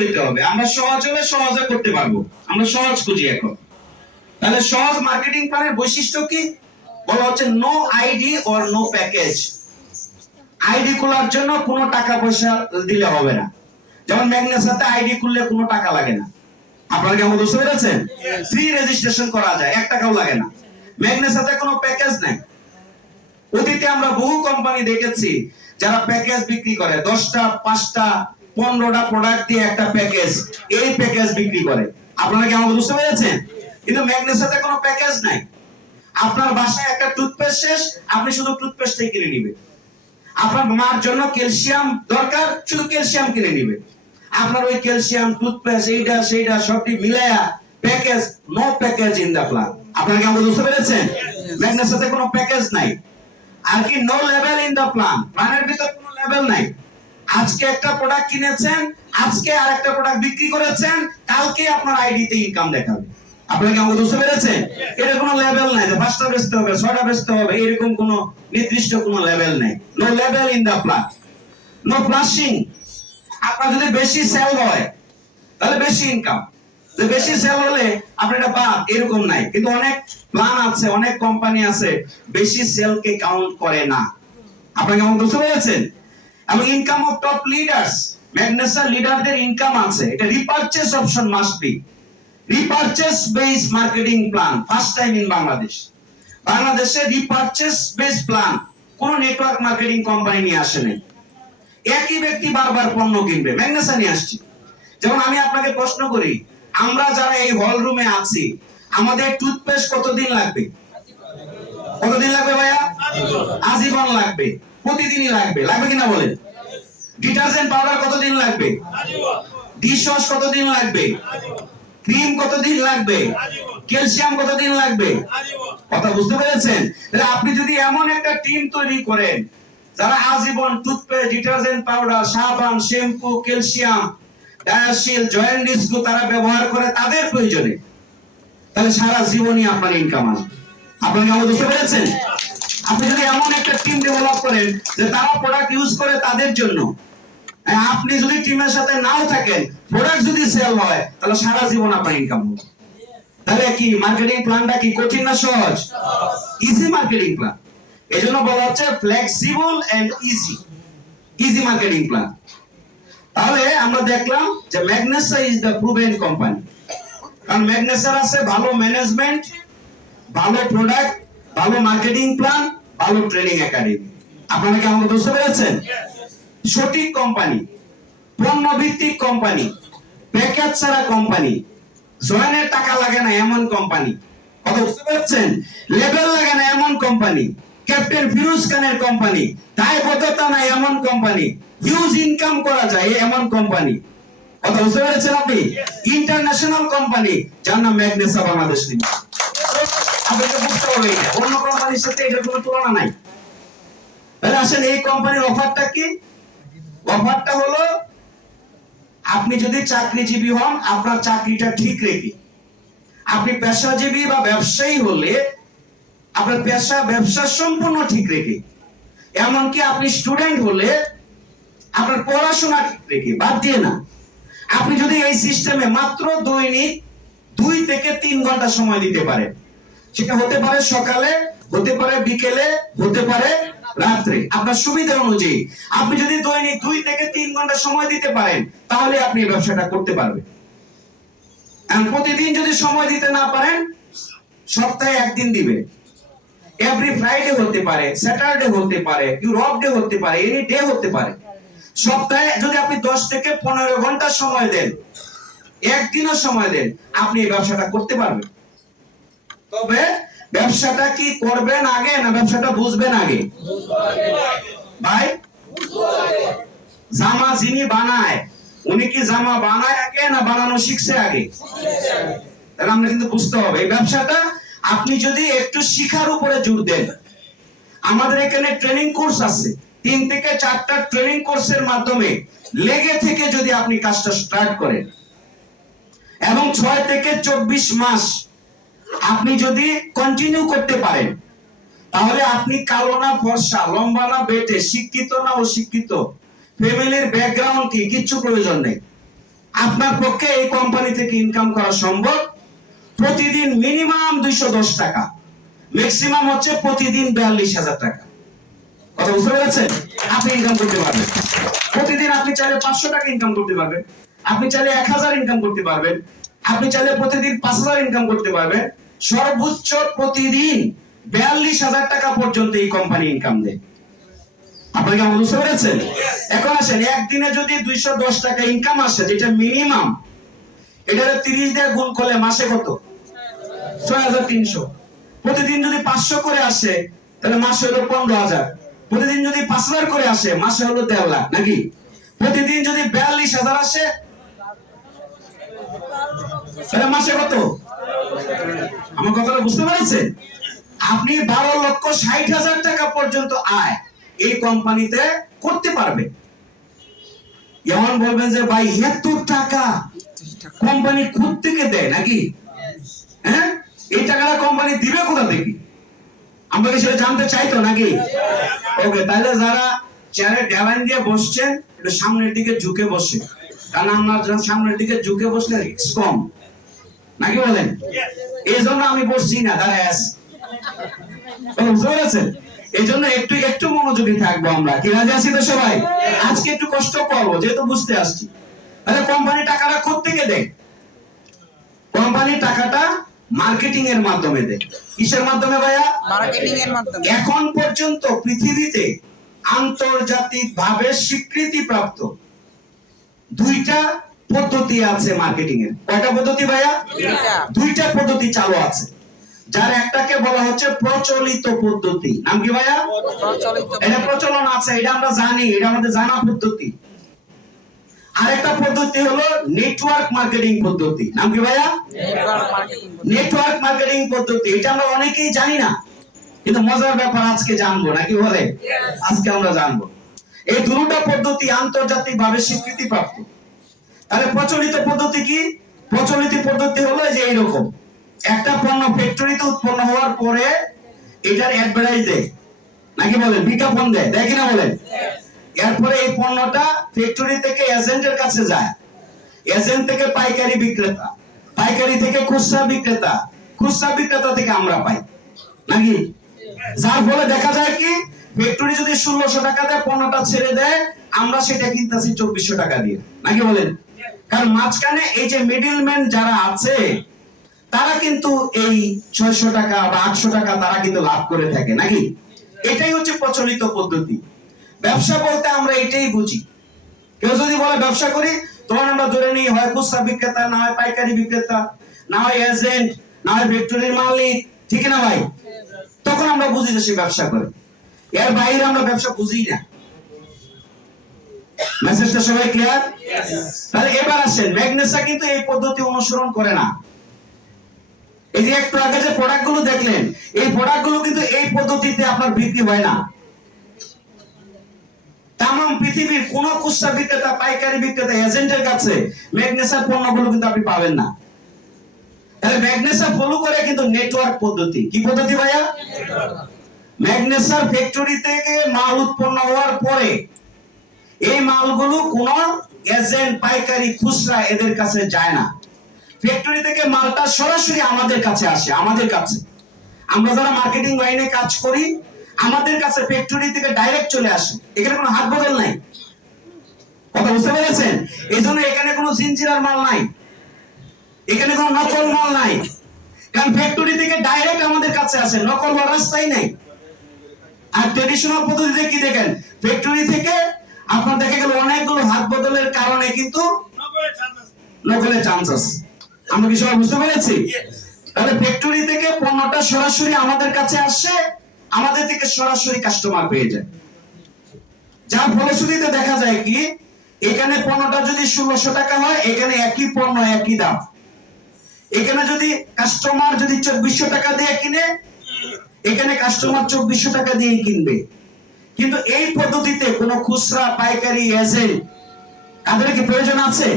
হইতে হবে। আমরা সহজ হলে সহজে করতে পারবো। আমরা সহজ খুঁজি এখন। তাহলে সহজ মার্কেটিং প্ল্যানের বৈশিষ্ট্য কি? বলা হচ্ছে no ID or no package. ID খোলার জন্য কোনো টাকা পয়সা দিলে হবে না। যেমন ম্যাগনেসাতে আইডি খুললে কোনো টাকা লাগে না। আপনারা কি আমাকে বুঝতে পেরেছেন? ফ্রি রেজিস্ট্রেশন করা যায়, 1 টাকাও লাগে না। ম্যাগনেসাতে কোনো প্যাকেজ নেই। অতীতে আমরা বহু কোম্পানি দেখেছি যারা প্যাকেজ বিক্রি করে, 10টা 5টা 15টা প্রোডাক্ট দিয়ে একটা প্যাকেজ, এই প্যাকেজ বিক্রি করে। আপনারা কি আমাকে বুঝতে পেরেছেন? কিন্তু ম্যাগনেসাতে কোনো প্যাকেজ নাই। আপনার বাসায় একটা টুথপেস্ট শেষ, আপনি শুধু টুথপেস্টই কিনে নেবেন। আপনার মার জন্য ক্যালসিয়াম দরকার, শুধু ক্যালসিয়াম কিনে নেবেন। আপনার ওই ক্যালসিয়াম টুথপেস্ট এইটা সেইটা সবটি মিলায়া package, no package in the plan. আপনারা কি আমাকে বুঝতে পেরেছেন? ম্যাগনেসাতে কোনো প্যাকেজ নাই। আর কি no level in the plan, প্ল্যানের ভিতর কোনো লেভেল নাই। আজকে একটা প্রোডাক্ট কিনেছেন, আজকে আরেকটা প্রোডাক্ট বিক্রি করেছেন, কালকে আপনার আইডিতে ইনকাম দেখাবে। আপনারা কি আমাকে বুঝতে পেরেছেন? এর কোনো লেভেল নাই যে 5টা বেচতে হবে 6টা বেচতে হবে, এরকম কোনো নির্দিষ্ট কোনো লেভেল নাই। No level in the plan, no flushing. আপনার যদি বেশি সেল হয় তাহলে বেশি ইনকাম, বেশি সেল হলে আপনার এটা বাদ, এরকম নাই। কিন্তু অনেক প্ল্যান আছে, অনেক কোম্পানি আছে বেশি সেলকে কাউন্ট করে না। আপনারা কি আমাকে বুঝতে পেরেছেন? এবং ইনকাম অফ টপ লিডার্স, ম্যাগনেসা লিডারদের ইনকাম আছে। এটা repurchase option must be. Repurchase base marketing plan first time in Bangladesh. বাংলাদেশে রিপারচেজ বেস প্ল্যান কোন নেটওয়ার্ক মার্কেটিং কোম্পানি নিয়ে আসেনি। একই ব্যক্তি বারবার পণ্য কিনবে, ম্যাগনেসা নিয়ে আসছে। যেমন আমি আপনাকে প্রশ্ন করি, আমরা যারা এই হল রুমে আছি, আমাদের টুথপেস্ট কতদিন লাগবে? কতদিন লাগবে ভাইয়া? আজীবন লাগবে, প্রতিদিনই লাগবে। লাগবে কিনা বলেন? ডিটারজেন্ট পাউডার কতদিন লাগবে? ডিশ ওয়াশ কতদিন লাগবে? ক্রিম কতদিন লাগবে? ক্যালসিয়াম কতদিন লাগবে? কথা বুঝতে পেরেছেন? তাহলে আপনি যদি এমন একটা টিম তৈরি করেন যারা আজীবন টুথপেস্ট, ডিটারজেন্ট পাউডার, সাবান, শ্যাম্পু, ক্যালসিয়াম, ডায়াসিল, জয়েন্ডিস্কো তারা ব্যবহার করে তাদের প্রয়োজনে, তাহলে সারা জীবনই আপনার ইনকাম আসবে। আপনারা কি আমাকে বুঝতে পেরেছেন? আপনি যদি এমন একটা টিম ডেভেলপ করেন যে তারা প্রোডাক্ট ইউজ করে তাদের জন্য, আপনি যদি টিমের সাথে নাও থাকেন, প্রোডাক্ট যদি সেল হয়, তাহলে সারা জীবন আপনার ইনকাম হবে। তাহলে কি মার্কেটিং প্ল্যানটা কি কঠিন না সহজ? Easy marketing plan. এজন্য বলা হচ্ছে flexible and easy, easy marketing plan. তাহলে আমরা দেখলাম যে Magnesa is the proven company. কারণ ম্যাগনেসার আছে ভালো ম্যানেজমেন্ট, ভালো প্রোডাক্ট, ভালো মার্কেটিং প্ল্যান, ভালো ট্রেনিং একাডেমি। আপনারা কি আমাকে বুঝতে পেরেছেন? সঠিক কোম্পানি, পণ্য ভিত্তিক কোম্পানি, প্যাকেজ ছাড়া কোম্পানি, জয়েনের টাকা লাগে না এমন কোম্পানি। কথা বুঝতে পেরেছেন? লেভেল লাগে না এমন কোম্পানি, ক্যাপ্টেন ফিরোজ খানের কোম্পানি, দায়বদ্ধতা নাই এমন কোম্পানি, হিউজ ইনকাম করা যায় এমন কোম্পানি। কথা বুঝতে পেরেছেন আপনি? ইন্টারন্যাশনাল কোম্পানি যার নাম ম্যাগনেসা বাংলাদেশ লিমিটেড। আপনাকে বুঝতে হবে এটা, অন্য কোম্পানির সাথে এটার কোনো তুলনা নাই। তাহলে আসেন এই কোম্পানির অফারটা কি? অফারটা হলো আপনি যদি চাকরিজীবী হন, আপনার চাকরিটা ঠিক রেখে, আপনি পেশাজীবী বা ব্যবসায়ী হলে আপনার পেশা ব্যবসা সম্পূর্ণ ঠিক রেখে, এমনকি আপনি স্টুডেন্ট হলে আপনার পড়াশোনা ঠিক রেখে, বাদ দিয়ে না। আপনি যদি এই সিস্টেমে মাত্র দৈনিক 2 থেকে 3 ঘন্টা সময় দিতে পারেন, সেটা হতে পারে সকালে, হতে পারে বিকেলে, হতে পারে রাত্রে, আপনার সুবিধা অনুযায়ী আপনি যদি দৈনিক 2 থেকে 3 ঘন্টা সময় দিতে পারেন, তাহলে আপনি এই ব্যবসাটা করতে পারবেন। আর প্রতিদিন যদি সময় দিতে না পারেন, সপ্তাহে 1 দিন দিবেন। এভরি ফ্রাইডে হতে পারে, স্যাটারডে হতে পারে, ইউরোপ ডে হতে পারে, এনি ডে হতে পারে। সপ্তাহে যদি আপনি 10 থেকে 15 ঘন্টা সময় দেন, একদিনও সময় দেন, আপনি এই ব্যবসাটা করতে পারবেন। তবে ব্যবসাটা কি করবেন আগে না ব্যবসাটা বুঝবেন আগে? ভাই, জামা যিনি বানায় উনি কি জামা বানায় আগে না বানানো শিখছে আগে? তাহলে আমরা কিন্তু বুঝতে হবে এই ব্যবসাটা আপনি যদি একটু শিখার উপরে জোর দেন। আমাদের এখানে ট্রেনিং কোর্স আছে, 3 থেকে 4টা ট্রেনিং কোর্সের মাধ্যমে লেগে থেকে যদি আপনি কাজটা স্টার্ট করেন এবং 6 থেকে 24 মাস আপনি যদি কন্টিনিউ করতে পারেন, তাহলে আপনি কালো না ফর্সা, লম্বা না বেটে, শিক্ষিত না অশিক্ষিত, ফ্যামিলির ব্যাকগ্রাউন্ড কি, কিচ্ছু প্রয়োজন নেই। আপনার পক্ষে এই কোম্পানি থেকে ইনকাম করা সম্ভব প্রতিদিন মিনিমাম 210 টাকা, ম্যাক্সিমাম হচ্ছে প্রতিদিন 42,000 টাকা। কথা বুঝতে পেরেছেন? আপনি ইনকাম করতে পারবেন প্রতিদিন। আপনি চাইলে 500 টাকা ইনকাম করতে পারবেন, আপনি চাইলে 1000 ইনকাম করতে পারবেন, আপনি চাইলে প্রতিদিন 5000 ইনকাম করতে পারবেন। সর্বোচ্চ প্রতিদিন 42,000 টাকা পর্যন্ত এই কোম্পানি ইনকাম দেয়। আপনাকে আমি বুঝতে পেরেছেন? এখন আসেন, একদিনে যদি 210 টাকা ইনকাম আসে, যেটা মিনিমাম, এটা 30 দিয়ে গুণ করলে মাসে কত? 6300। প্রতিদিন যদি 500 করে আসে তাহলে মাসে হলো 15,000। প্রতিদিন যদি 5000 করে আসে মাসে হলো 1.5 লাখ, নাকি? প্রতিদিন যদি 42,000 আসে তাহলে মাসে কত? আমার কথাটা বুঝতে পেরেছেন? আপনি 12,60,000 টাকা পর্যন্ত আয় এই কোম্পানিতে করতে পারবেন। যেমন বলবেন যে ভাই এত টাকা কোম্পানি খুদ থেকে দেয় নাকি? হ্যাঁ, এই টাকাটা কোম্পানি দিবে কোথা থেকে? আমরা কি সেটা জানতে চাই তো নাকি? ওকে, তাহলে যারা চেয়ারে ডেলাইন দিয়ে বসছেন একটু সামনের দিকে ঝুঁকে বসে, কারণ আমরা সামনের দিকে ঝুঁকে বসলে রিস্ক কম, নাকি বলেন? এই জন্য আমি বসছি না, দাঁড়ায় আছি। বুঝতে পেরেছেন? এই জন্য একটু একটু মনোযোগী থাকবো আমরা। কি রাজি আছি তো সবাই? আজকে একটু কষ্ট করবো যেহেতু বুঝতে আসছি। তাহলে কোম্পানি টাকাটা কোত্থেকে দেয়? কোম্পানি টাকাটা মার্কেটিং এর মাধ্যমে দেয়। কিসের মাধ্যমে ভাইয়া? মার্কেটিং এর মাধ্যমে। এখন পর্যন্ত পৃথিবীতে আন্তর্জাতিক ভাবে স্বীকৃতিপ্রাপ্ত 2টা পদ্ধতি আছে মার্কেটিং এর। কয়টা পদ্ধতি ভাইয়া? 2টা পদ্ধতি চালু আছে, যার একটাকে বলা হচ্ছে প্রচলিত পদ্ধতি। নাম কি ভাইয়া? এটা প্রচলন আছে, এটা আমরা জানি, এটা আমাদের জানা পদ্ধতি। আরেকটা পদ্ধতি হলো নেটওয়ার্ক মার্কেটিং পদ্ধতি। নাম কি ভাইয়া? নেটওয়ার্ক মার্কেটিং পদ্ধতি। এটা আমরা অনেকেই জানি না, কিন্তু মজার ব্যাপার আজকে জানবো, নাকি বলে? আজকে আমরা জানবো। এই দুটো পদ্ধতি আন্তর্জাতিকভাবে স্বীকৃতিপ্রাপ্ত। তাহলে প্রচলিত পদ্ধতি কি? প্রচলিত পদ্ধতি হলো যে এইরকম, একটা পণ্য ফ্যাক্টরিতে উৎপন্ন হওয়ার পরে এটার অ্যাডভার্টাইজ দেয়, নাকি বলেন? বিজ্ঞাপন দেয়, দেয় কিনা বলেন? এরপরে এই পণ্যটা ফ্যাক্টরি থেকে এজেন্টের কাছে যায়, এজেন্ট থেকে পাইকারি বিক্রেতা, পাইকারি থেকে খুচরা বিক্রেতা, খুচরা বিক্রেতা থেকে আমরা পাই, নাকি? যার ফলে দেখা যায় কি, ফ্যাক্টরি যদি 1600 টাকা দেয় পণ্যটা ছেড়ে দেয়, আমরা সেটা কিনতেছি 2400 টাকা দিয়ে, নাকি বলেন? কারণ মাঝখানে এই যে মিডলম্যান যারা আছে তারা কিন্তু এই 600 টাকা বা 800 টাকা তারা কিন্তু লাভ করে থাকে, নাকি? এটাই হচ্ছে প্রচলিত পদ্ধতি। ব্যবসা বলতে আমরা এটাই বুঝি। কেউ যদি বলে ব্যবসা করি, তখন আমরা ধরে নিই হয় খুচরা বিক্রেতা, না হয় পাইকারি বিক্রেতা, না হয় এজেন্ট, না হয় ফ্যাক্টরির মালিক, ঠিক না ভাই? তখন আমরা বুঝি যে সে ব্যবসা করে। এর বাইরে আমরা ব্যবসা বুঝি না। মেসেজটা সবাই ক্লিয়ার? তাহলে এবার আসেন, ম্যাগনেসা কিন্তু এই পদ্ধতি অনুসরণ করে না। এই যে একটু আগে যে প্রোডাক্টগুলো দেখলেন, এই প্রোডাক্টগুলো কিন্তু এই পদ্ধতিতে আপনার বিক্রি হয় না। তাম পৃথিবীর কোন খুচরা বিক্রেতা, পাইকারি বিক্রেতা, এজেন্টের কাছে ম্যাগনেসার পণ্যগুলো কিন্তু আপনি পাবেন না। তাহলে ম্যাগনেসা ফলো করে কিন্তু নেটওয়ার্ক পদ্ধতি। কি পদ্ধতি ভাইয়া? ম্যাগনেসার ফ্যাক্টরি থেকে মাল উৎপন্ন হওয়ার পরে এই মালগুলো কোন এজেন্ট, পাইকারি, খুচরা এদের কাছে যায় না। ফ্যাক্টরি থেকে মালটা সরাসরি আমাদের কাছে আসে। আমাদের কাছে, আমরা যারা মার্কেটিং লাইনে কাজ করি, আমাদের কাছে ফ্যাক্টরি থেকে ডাইরেক্ট চলে আসে। এখানে কোনো হাত বদল নাই। কথা বুঝতে পেরেছেন? এই জন্য এখানে কোনো জিনজিরার মাল নাই, এখানে কোনো নকল মাল নাই, কারণ ফ্যাক্টরি থেকে ডাইরেক্ট আমাদের কাছে আসে, নকল হওয়ার রাস্তাই নাই। আর ট্রেডিশনাল পদ্ধতিতে কি দেখেন, ফ্যাক্টরি থেকে আপনার দেখা গেল অনেকগুলো হাত বদলের কারণে কিন্তু নকলের চান্স আছে। আমরা কি সবাই বুঝতে পেরেছি? তাহলে ফ্যাক্টরি থেকে পণ্যটা সরাসরি আমাদের কাছে আসে, আমাদের থেকে সরাসরি কাস্টমার পেয়ে যায়। যার ফলশ্রুতিতে দেখা যায় কি, এখানে পণ্যটা যদি 1600 টাকা হয়, এখানে একই পণ্য একই দাম। এখানে যদি কাস্টমার যদি 2400 টাকা দিয়ে কিনে, এখানে কাস্টমার 2400 টাকা দিয়ে কিনবে। কিন্তু এই পদ্ধতিতে কোনো খুচরা, পাইকারি, এজেন্ট তাদের কি প্রয়োজন আছে?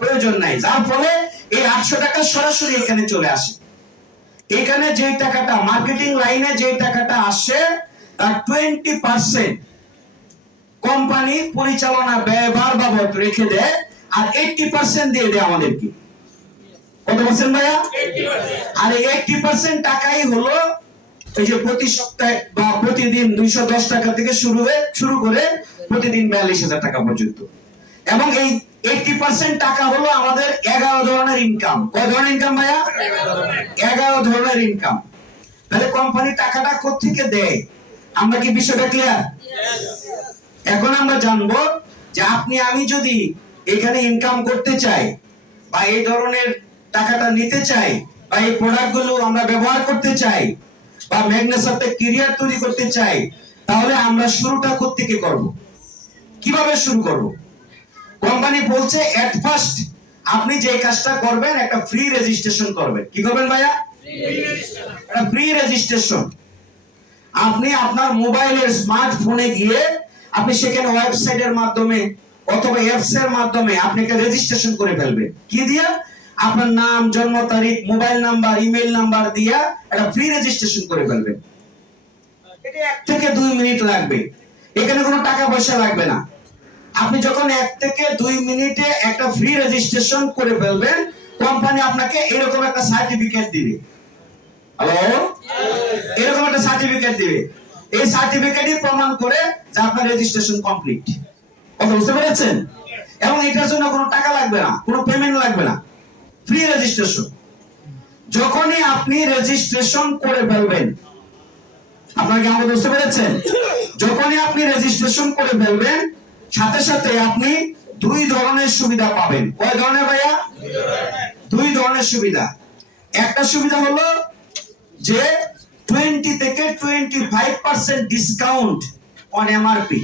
প্রয়োজন নাই। যার ফলে এই 800 টাকা সরাসরি এখানে চলে আসে। এখানে যে টাকাটা মার্কেটিং লাইনে যে টাকাটা আসে, তার 20% কোম্পানি পরিচালনা ব্যয়ভার বাবদ রেখে দেয়, আর 80% দিয়ে দেয় আমাদেরকে। কত পার্সেন্ট ভাইয়া? 80%। আর এই 80% টাকাই হলো এই যে প্রতি সপ্তাহে বা প্রতিদিন 210 টাকা থেকে শুরু করে প্রতিদিন 42,000 টাকা পর্যন্ত। এবং এই 80% টাকা হলো আমাদের 11 ধরনের ইনকাম। কয় ধরনের ইনকাম ভাইয়া? 11 ধরনের ইনকাম। তাহলে কোম্পানি টাকাটা কোত্থেকে দেয়? আমরা কি বিষয়টা ক্লিয়ার? এখন আমরা জানবো যে আপনি আমি যদি এখানে ইনকাম করতে চাই বা এই ধরনের টাকাটা নিতে চাই বা এই প্রোডাক্টগুলো আমরা ব্যবহার করতে চাই বা ম্যাগনেসাতে ক্যারিয়ার তৈরি করতে চাই, তাহলে আমরা শুরুটা কোত্থেকে করব? কিভাবে শুরু করব? কোম্পানি বলছে এট ফার্স্ট আপনি যে কাজটা করবেন একটা ফ্রি রেজিস্ট্রেশন করবেন। কি করবেন ভাইয়া? Free registration. আপনি আপনার মোবাইলের স্মার্টফোনে গিয়ে আপনি সেখানে ওয়েবসাইটের মাধ্যমে অথবা অ্যাপস এর মাধ্যমে আপনি একটা রেজিস্ট্রেশন করে ফেলবেন। কি দিয়ে? আপনার নাম, জন্ম তারিখ, মোবাইল নাম্বার, ইমেল নাম্বার দিয়ে একটা ফ্রি রেজিস্ট্রেশন করে ফেলবেন। এটা 1 থেকে 2 মিনিট লাগবে। এখানে কোনো টাকা পয়সা লাগবে না। আপনি যখন 1 থেকে 2 মিনিটে একটা ফ্রি রেজিস্ট্রেশন করে ফেলবেন, কোম্পানি আপনাকে এরকম একটা সার্টিফিকেট দিবে। হ্যালো, এরকম একটা সার্টিফিকেট দিবে। এই সার্টিফিকেটই প্রমাণ করে যে আপনার রেজিস্ট্রেশন কমপ্লিট। কথা বুঝতে পেরেছেন? এবং এটার জন্য কোনো টাকা লাগবে না, কোনো পেমেন্ট লাগবে না, ফ্রি রেজিস্ট্রেশন। যখনই আপনি রেজিস্ট্রেশন করে ফেলবেন, আপনারা কি আমাকে বুঝতে পেরেছেন? যখনই আপনি রেজিস্ট্রেশন করে ফেলবেন, সাথে সাথে আপনি 2 ধরনের সুবিধা পাবেন। কয় ধরনের ভাইয়া? 2 ধরনের সুবিধা। একটা সুবিধা হলো যে 20 থেকে 25% discount on MRP,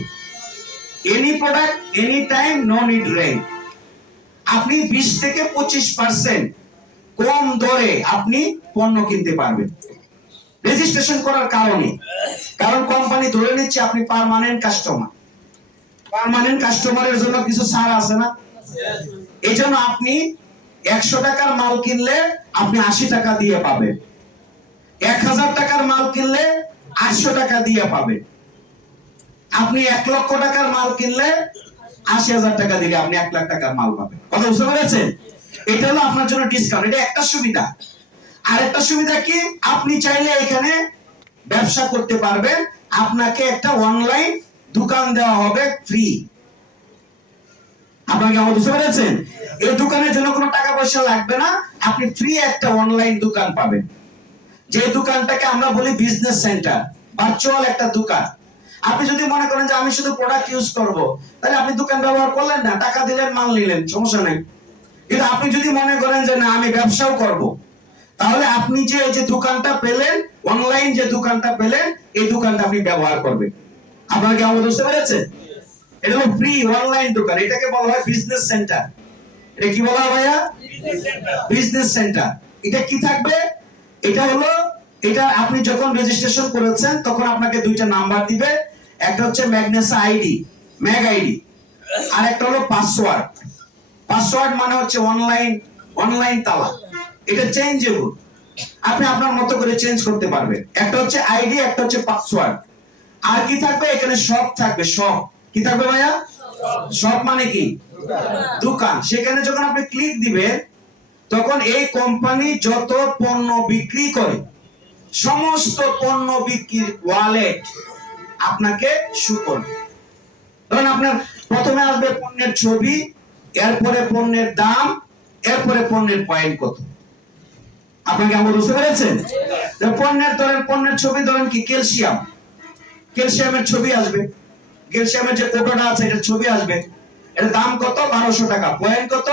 any product any time, no need rent. আপনি 20 থেকে 25% কম দরে আপনি পণ্য কিনতে পারবেন রেজিস্ট্রেশন করার কারণে। কারণ কোম্পানি ধরে নিচ্ছে আপনি পার্মানেন্ট কাস্টমার। পার্মানেন্ট কাস্টমারের জন্য কিছু ছাড় আছে না? এই জন্য আপনি 100 টাকার মাল কিনলে আপনি 80 টাকা দিয়ে পাবেন। 1000 টাকার মাল কিনলে 800 টাকা দিয়ে পাবেন। আপনি 1 লক্ষ টাকার মাল কিনলে 80,000 টাকা দিলে আপনি 1 লাখ টাকার মাল পাবেন। কথা বুঝতে পেরেছেন? এটা হলো আপনার জন্য ডিসকাউন্ট। এটা একটা সুবিধা। আরেকটা সুবিধা কি? আপনি চাইলে এখানে ব্যবসা করতে পারবেন। আপনাকে একটা অনলাইন দোকান দেওয়া হবে ফ্রি। আপনাকে আমাকে বুঝতে পেরেছেন? এই দোকানের জন্য কোনো টাকা পয়সা লাগবে না। আপনি ফ্রি একটা অনলাইন দোকান পাবেন। যে দোকানটাকে আমরা বলি বিজনেস সেন্টার, ভার্চুয়াল একটা দোকান। আপনি যদি মনে করেন যে আমি শুধু প্রোডাক্ট ইউজ করব, তাহলে আপনি দোকান ব্যবহার করলেন না, টাকা দিলেন, মাল নিলেন, সমস্যা নাই। কিন্তু আপনি যদি মনে করেন যে না আমি ব্যবসাও করব, তাহলে আপনি যে এই যে দোকানটা পেলেন, অনলাইন যে দোকানটা পেলেন, এই দোকানটা আপনি ব্যবহার করবেন। আপনারা কি আমাকে বুঝতে পেরেছেন? এটা হলো ফ্রি অনলাইন দোকান। এটাকে বলা হয় বিজনেস সেন্টার। এটা কি বলা হয় ভাইয়া? Business centre. এটা কি থাকবে? এটা হলো, এটা আপনি যখন রেজিস্ট্রেশন করেছেন তখন আপনাকে 2টা নাম্বার দিবে। একটা হচ্ছে ম্যাগনেসা আইডি, ম্যাগ আইডি, আর একটা হলো পাসওয়ার্ড। পাসওয়ার্ড মানে হচ্ছে অনলাইন তালা। এটা চেঞ্জেবল, আপনি আপনার মতো করে চেঞ্জ করতে পারবেন। একটা হচ্ছে আইডি, একটা হচ্ছে পাসওয়ার্ড। আর কি থাকবে? এখানে শপ থাকবে। শপ কি থাকবে ভাইয়া? শপ মানে কি? দোকান। সেখানে যখন আপনি ক্লিক দিবেন, তখন এই কোম্পানি যত পণ্য বিক্রি করে সমস্ত পণ্য বিক্রির ওয়ালেট আপনাকে শো করবে। ধরুন আপনার প্রথমে আসবে পণ্যের ছবি, এরপরে পণ্যের দাম, এরপরে পণ্যের পয়েন্ট কত। আপনাকে আমাকে বুঝতে পেরেছেন? পণ্যের ছবি ধরেন কি ক্যালসিয়াম, ক্যালসিয়ামের ছবি আসবে। ক্যালসিয়ামের যে কোটোটা আছে এটার ছবি আসবে। এর দাম কত? 1200 টাকা। পয়েন্ট কত?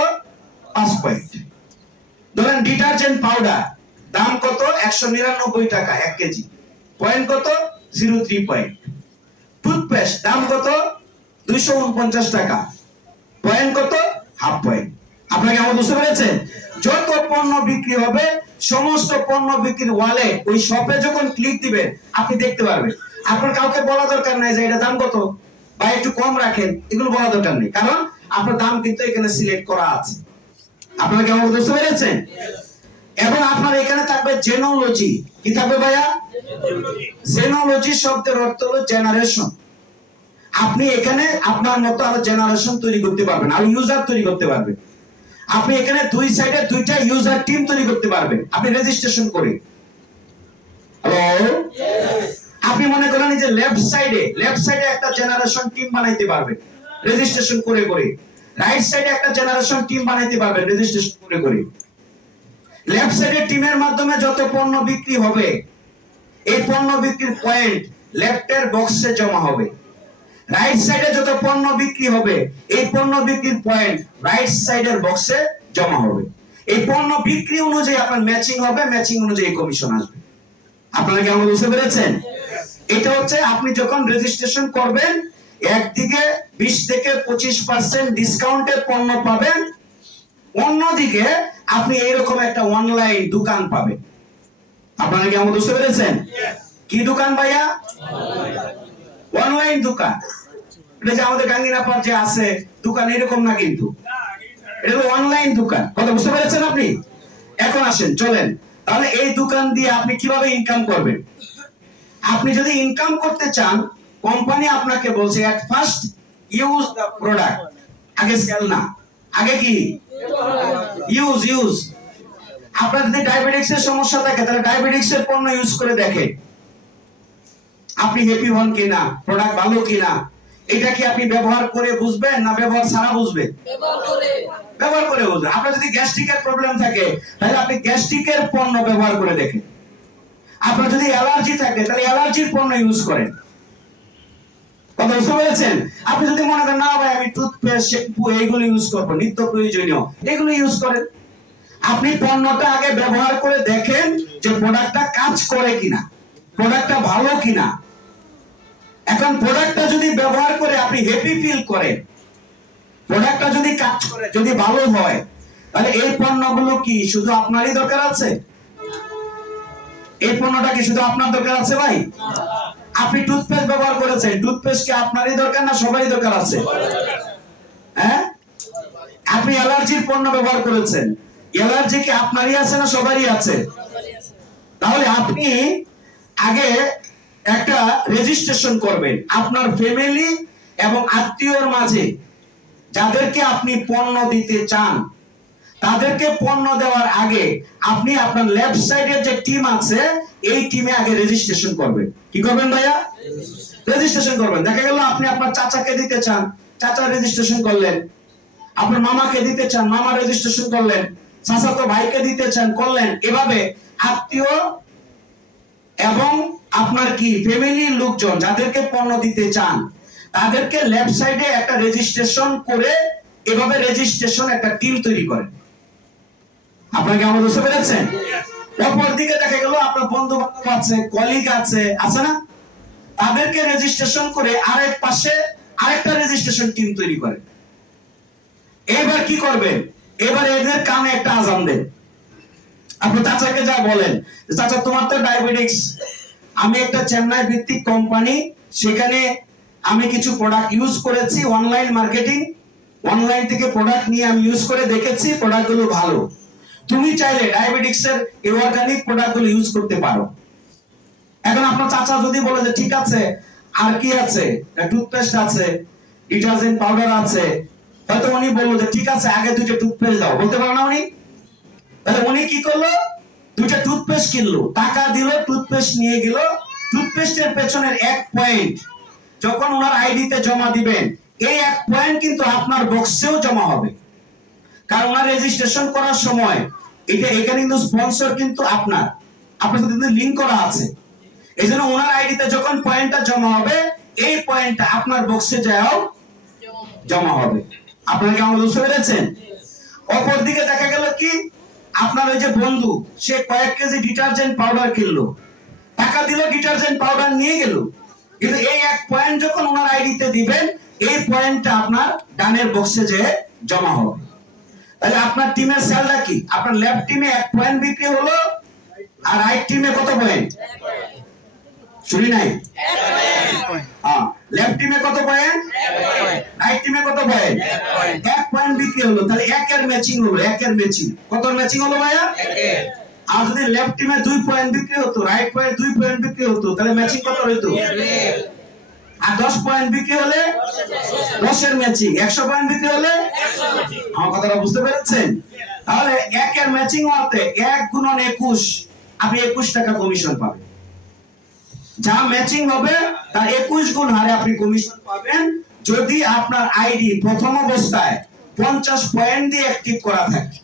5 পয়েন্ট। ধরেন ডিটারজেন্ট পাউডার, দাম কত? 199 টাকা 1 কেজি। পয়েন্ট কত? 03 পয়েন্ট। টুথপেস্ট দাম কত? 249 টাকা। পয়েন্ট কত? Half point. আপনাকে আমাকে বুঝতে পেরেছেন? যত পণ্য বিক্রি হবে সমস্ত পণ্য বিক্রির ওয়ালেট ওই শপে যখন ক্লিক দিবেন আপনি দেখতে পারবেন। আপনার কাউকে বলা দরকার নাই যে এটা দাম কত বা একটু কম রাখেন, এগুলো বলা দরকার নেই। কারণ আপনার দাম কিন্তু এখানে সিলেক্ট করা আছে। আপনারা কি আমাকে বুঝতে পেরেছেন? এবং আপনার এখানে থাকবে জেনোলজি। কি থাকবে ভাইয়া? জেনোলজি শব্দের অর্থ হলো জেনারেশন। আপনি এখানে আপনার মতো আরো জেনারেশন তৈরি করতে পারবেন, আরো ইউজার তৈরি করতে পারবেন। আপনি এখানে দুই সাইডে দুইটা ইউজার টিম তৈরি করতে পারবেন আপনি রেজিস্ট্রেশন করে। হ্যালো, আপনি মনে করেন যে লেফট সাইডে একটা জেনারেশন টিম বানাইতে পারবেন রেজিস্ট্রেশন করে করে, রাইট সাইডে একটা জেনারেশন টিম বানাইতে পারবেন রেজিস্ট্রেশন করে করে। লেফট সাইডের টিমের মাধ্যমে যত পণ্য বিক্রি হবে এই পণ্য বিক্রির পয়েন্ট লেফটের বক্সে জমা হবে। রাইট সাইডে যত পণ্য বিক্রি হবে এই পণ্য বিক্রির পয়েন্ট রাইট সাইডের বক্সে জমা হবে। এই পণ্য বিক্রি অনুযায়ী আপনার ম্যাচিং হবে, ম্যাচিং অনুযায়ী কমিশন আসবে। আপনারা কি আমাকে বুঝতে পেরেছেন? এটা হচ্ছে আপনি যখন রেজিস্ট্রেশন করবেন একদিকে 20 থেকে 25% ডিসকাউন্টে পণ্য পাবেন, অন্যদিকে আপনি এইরকম একটা অনলাইন দোকান পাবেন। আপনারা কি আমাকে বুঝতে পেরেছেন? কি দোকান ভাইয়া? অনলাইন দোকান। এটা যে আমাদের গাঙ্গিনাপার যে আছে দোকান এরকম না, কিন্তু এটা হলো অনলাইন দোকান। কথা বুঝতে পেরেছেন আপনি? এখন আসেন চলেন, তাহলে এই দোকান দিয়ে আপনি কিভাবে ইনকাম করবেন? আপনি যদি ইনকাম করতে চান, কোম্পানি আপনাকে বলছে at first use the product, আগে সেল না, আগে কি ইউজ। আপনার যদি ডায়াবেটিক্স এর সমস্যা থাকে তাহলে ডায়াবেটিক্স এর পণ্য ইউজ করে দেখেন আপনি হ্যাপি হন কিনা, প্রোডাক্ট ভালো কিনা। এটা কি আপনি ব্যবহার করে বুঝবেন না ব্যবহার ছাড়া বুঝবেন? ব্যবহার করে বুঝবেন। আপনার যদি গ্যাস্ট্রিকের প্রবলেম থাকে তাহলে আপনি গ্যাস্ট্রিকের পণ্য ব্যবহার করে দেখেন। আপনার যদি অ্যালার্জি থাকে তাহলে অ্যালার্জির পণ্য ইউজ করেন। কথা বুঝতে পেরেছেন? আপনি যদি মনে করেন না ভাই আমি টুথপেস্ট, শ্যাম্পু এইগুলো ইউজ করবো, নিত্য প্রয়োজনীয়, এগুলো ইউজ করেন। আপনি পণ্যটা আগে ব্যবহার করে দেখেন যে প্রোডাক্টটা কাজ করে কিনা, প্রোডাক্টটা ভালো কিনা। এখন প্রোডাক্টটা যদি ব্যবহার করে আপনি হ্যাপি ফিল করেন, প্রোডাক্টটা যদি কাজ করে, যদি ভালো হয়, তাহলে এই পণ্যগুলো কি শুধু আপনারই দরকার আছে? এই পণ্যটা কি শুধু আপনার দরকার আছে ভাই? আপনি টুথপেস্ট ব্যবহার করেছেন, টুথপেস্ট কি আপনারই দরকার না সবারই দরকার আছে? হ্যাঁ, আপনি অ্যালার্জির পণ্য ব্যবহার করেছেন, অ্যালার্জি কি আপনারই আছে না সবারই আছে? তাহলে আপনি আগে একটা রেজিস্ট্রেশন করবেন আপনার ফ্যামিলি এবং আত্মীয়র মাঝে। যাদেরকে আপনি পণ্য দিতে চান তাদেরকে পণ্য দেওয়ার আগে আপনি আপনার লেফট সাইডের যে টিম আছে এই টিমে আগে রেজিস্ট্রেশন করবেন। কি করবেন ভাইয়া? রেজিস্ট্রেশন করবেন। দেখা গেল আপনি আপনার চাচাকে দিতে চান, চাচা রেজিস্ট্রেশন করলেন। আপনার মামাকে দিতে চান, মামা রেজিস্ট্রেশন করলেন। চাচাতো ভাইকে দিতে চান, করলেন। এভাবে আত্মীয় এবং আপনার কি ফ্যামিলির লোকজন যাদেরকে পণ্য দিতে চান তাদেরকে লেফট সাইডে একটা রেজিস্ট্রেশন করে এভাবে রেজিস্ট্রেশন একটা টিম তৈরি করেন। আপনারা কি আমাকে বুঝতে পেরেছেন? অপর দিকে দেখা গেল আপনার বন্ধু বান্ধব আছে, কলিগ আছে, আছে না? তাদেরকে রেজিস্ট্রেশন করে আরেক পাশে আরেকটা রেজিস্ট্রেশন টিম তৈরি করেন। এবার কি করবেন? এবার এদের কানে একটা আজান দেন। আপনি চাচাকে যা বলেন, চাচা তোমার তো ডায়াবেটিক্স, আমি একটা চেন্নাই ভিত্তিক কোম্পানি, সেখানে আমি কিছু প্রোডাক্ট ইউজ করেছি, অনলাইন মার্কেটিং, অনলাইন থেকে প্রোডাক্ট নিয়ে আমি ইউজ করে দেখেছি, প্রোডাক্টগুলো ভালো। তুমি চাইলে ডায়াবেটিক্স এর এই অর্গানিক প্রোডাক্টগুলো ইউজ করতে পারো। এখন আপনার চাচা যদি বলে যে ঠিক আছে, আর কি আছে, টুথপেস্ট আছে, ডিটারজেন্ট পাউডার আছে, হয়তো উনি বললো যে ঠিক আছে আগে দুইটা টুথপেস্ট দাও, বলতে পারো না উনি? তাহলে উনি কি করলো? দুইটা টুথপেস্ট কিনলো, টাকা দিল, টুথপেস্ট নিয়ে গেল। টুথপেস্টের পেছনের 1 পয়েন্ট যখন ওনার আইডিতে জমা দিবেন, এই 1 পয়েন্ট কিন্তু আপনার বক্সেও জমা হবে। কারণ ওনার রেজিস্ট্রেশন করার সময় এটা এখানে কিন্তু স্পন্সর কিন্তু আপনার সাথে কিন্তু লিংক করা আছে। এইজন্য ওনার আইডিতে যখন পয়েন্টটা জমা হবে এই পয়েন্টটা আপনার বক্সে যাও জমা হবে। আপনারা কি আমাকে বুঝতে পেরেছেন? অপর দিকে দেখা গেল কি আপনার ওই যে বন্ধু, সে কয়েক কেজি ডিটারজেন্ট পাউডার কিনলো, টাকা দিল, ডিটারজেন্ট পাউডার নিয়ে গেল, কিন্তু এই 1 পয়েন্ট যখন ওনার আইডিতে দিবেন এই পয়েন্টটা আপনার ডানের বক্সে যে জমা হবে। তাহলে আপনার টিমের সেলটা কি? আপনার লেফট টিমে 1 পয়েন্ট বিক্রি হলো, আর রাইট টিমে কত পয়েন্ট? শুনি নাই? 1 পয়েন্ট। হ্যাঁ, লেফট টিমে কত পয়েন্ট? 1 পয়েন্ট। রাইট টিমে কত পয়েন্ট? 1 পয়েন্ট বিক্রি হলো। তাহলে 1 এর ম্যাচিং হলো, 1 এর ম্যাচিং। কত ম্যাচিং হলো ভাইয়া? 1 এর। আর যদি লেফট টিমে 2 পয়েন্ট বিক্রি হতো, রাইট পয়েন্ট 2 পয়েন্ট বিক্রি হতো, তাহলে ম্যাচিং কত হতো? 2 এর। আর 10 পয়েন্ট বিক্রি হলে 10-এর ম্যাচিং, 100 পয়েন্ট বিক্রি হলে আমার কথাটা বুঝতে পেরেছেন? তাহলে 1-এর ম্যাচিং হতে 1 গুণন 21, আপনি 21 টাকা কমিশন পাবেন। যা ম্যাচিং হবে তার 21 গুণ হারে আপনি কমিশন পাবেন, যদি আপনার আইডি প্রথম অবস্থায় 50 পয়েন্ট দিয়ে অ্যাক্টিভ করা থাকে।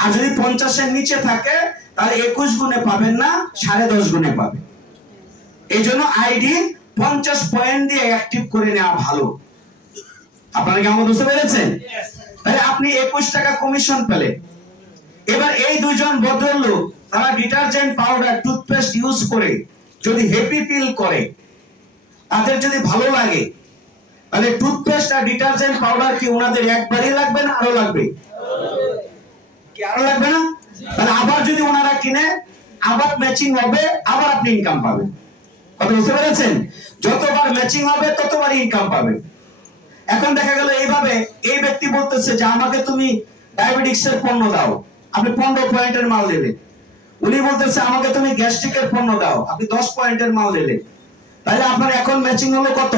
আর যদি 50-এর নিচে থাকে তাহলে 21 গুণে পাবেন না, 10.5 গুণে পাবেন। এই জন্য আইডি 50 পয়েন্ট দিয়ে অ্যাক্টিভ করে নেওয়া ভালো। আপনারা কি আমার বুঝতে পেরেছেন? তাহলে আপনি 21 টাকা কমিশন পেলেন। এবার এই দুইজন ভদ্রলোক তারা ডিটারজেন্ট পাউডার টুথপেস্ট ইউজ করে যদি হ্যাপি ফিল করে, তাদের যদি ভালো লাগে, তাহলে টুথপেস্ট আর ডিটারজেন্ট পাউডার কি ওনাদের একবারই লাগবে না আরো লাগবে? কি আরো লাগবে না? তাহলে আবার যদি ওনারা কিনে, আবার ম্যাচিং হবে, আবার আপনি ইনকাম পাবেন। কথা বুঝতে পেরেছেন? যতবার ম্যাচিং হবে ততবার ইনকাম পাবেন। এখন দেখা গেল এইভাবে এই ব্যক্তি বলতেছে যে আমাকে তুমি ডায়াবেটিক্সের পণ্য দাও, আপনি 15 পয়েন্টের মাল দিলেন। উনি বলতেছে আমাকে তুমি গ্যাস্ট্রিকের পণ্য দাও, আপনি 10 পয়েন্টের মাল দিলেন। তাহলে আপনার এখন ম্যাচিং হলো কত?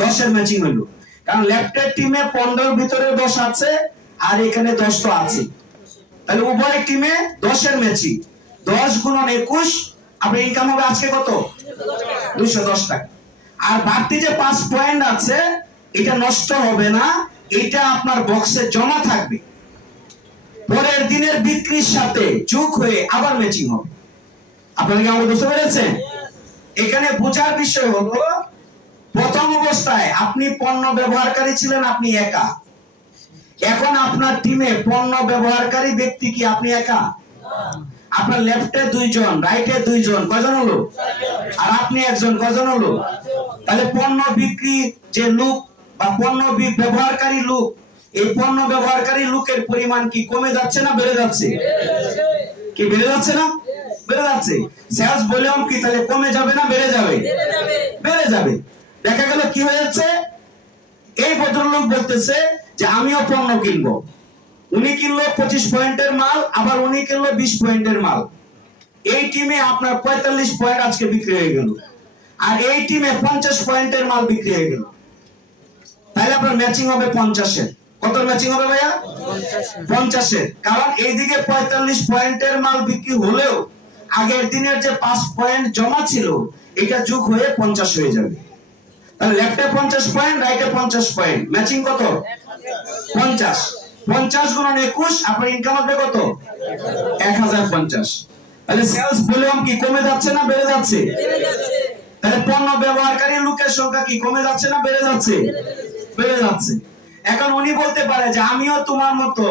10-এর ম্যাচিং হলো। কারণ লেফটের টিমে 15-এর ভিতরে 10 আছে, আর এখানে 10 তো আছে। তাহলে উভয় টিমে 10-এর ম্যাচিং। 10 গুণন 21, আপনার ইনকাম হবে আজকে কত? 210 টাকা। আর বাড়তি যে 5 পয়েন্ট আছে এটা নষ্ট হবে না, এটা আপনার বক্সে জমা থাকবে। পরের দিনের বিক্রির সাথে যোগ হয়ে আবার ম্যাচিং হবে। আপনারা কি আমার বুঝতে পেরেছেন? এখানে বোঝার বিষয় হলো, প্রথম অবস্থায় আপনি পণ্য ব্যবহারকারী ছিলেন, আপনি একা। এখন আপনার টিমে পণ্য ব্যবহারকারী ব্যক্তি কি আপনি একা? আপনার লেফটে 2 জন, রাইটে 2 জন, কয়জন হলো? আর আপনি একজন, কয়জন হলো? তাহলে পণ্য বিক্রি যে লোক বা পণ্য ব্যবহারকারী লোক, এই পণ্য ব্যবহারকারী লোকের পরিমাণ কি কমে যাচ্ছে না বেড়ে যাচ্ছে? কি বেড়ে যাচ্ছে না বেড়ে যাচ্ছে? সেলস ভলিউম কি তাহলে কমে যাবে না বেড়ে যাবে? বেড়ে যাবে। দেখা গেল কি হয়েছে, এই ভদ্রলোক বলতেছে যে আমিও পণ্য কিনবো। উনি কিনলো 25 পয়েন্টের মাল, আবার উনি কিনলো 20 পয়েন্টের মাল। এই টিমে আপনার 45 পয়েন্ট আজকে বিক্রি হয়ে গেল, আর এই টিমে 50 পয়েন্টের মাল বিক্রি হয়ে গেল। তাহলে আপনার ম্যাচিং হবে 50-এর। কত ম্যাচিং হবে ভাইয়া? 50-এর। কারণ এইদিকে 45 পয়েন্টের মাল বিক্রি হলেও আগের দিনের যে 5 পয়েন্ট জমা ছিল এটা যোগ হয়ে 50 হয়ে যাবে। তাহলে লেফটে 50 পয়েন্ট, রাইটে 50 পয়েন্ট, ম্যাচিং কত? 50। 50 গুণন 21, আপনার ইনকাম হবে কত? 1050। তাহলে সেলস ভলিউম কি কমে যাচ্ছে না বেড়ে যাচ্ছে? তাহলে পণ্য ব্যবহারকারী লোকের সংখ্যা কি কমে যাচ্ছে না বেড়ে যাচ্ছে? বেড়ে যাচ্ছে। এখন উনি বলতে পারে যে আমিও তোমার মতো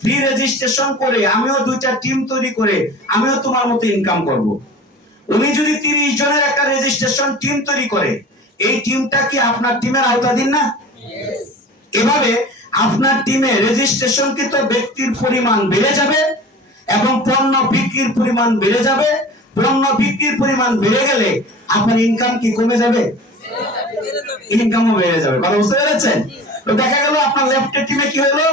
ফ্রি রেজিস্ট্রেশন করে, আমিও 2টা টিম তৈরি করে আমিও তোমার মতো ইনকাম করব। উনি যদি 30 জনের একটা রেজিস্ট্রেশন টিম তৈরি করে, এই টিমটা কি আপনার টিমের আওতাধীন না? এভাবে আপনার টিমে রেজিস্ট্রেশনকৃত ব্যক্তির পরিমাণ বেড়ে যাবে এবং পণ্য বিক্রির পরিমাণ বেড়ে যাবে। পণ্য বিক্রির পরিমাণ বেড়ে গেলে আপনার ইনকাম কি কমে যাবে? ইনকামও বেড়ে যাবে। কথা বুঝতে পেরেছেন? তো দেখা গেল আপনার লেফটের টিমে কি হলো,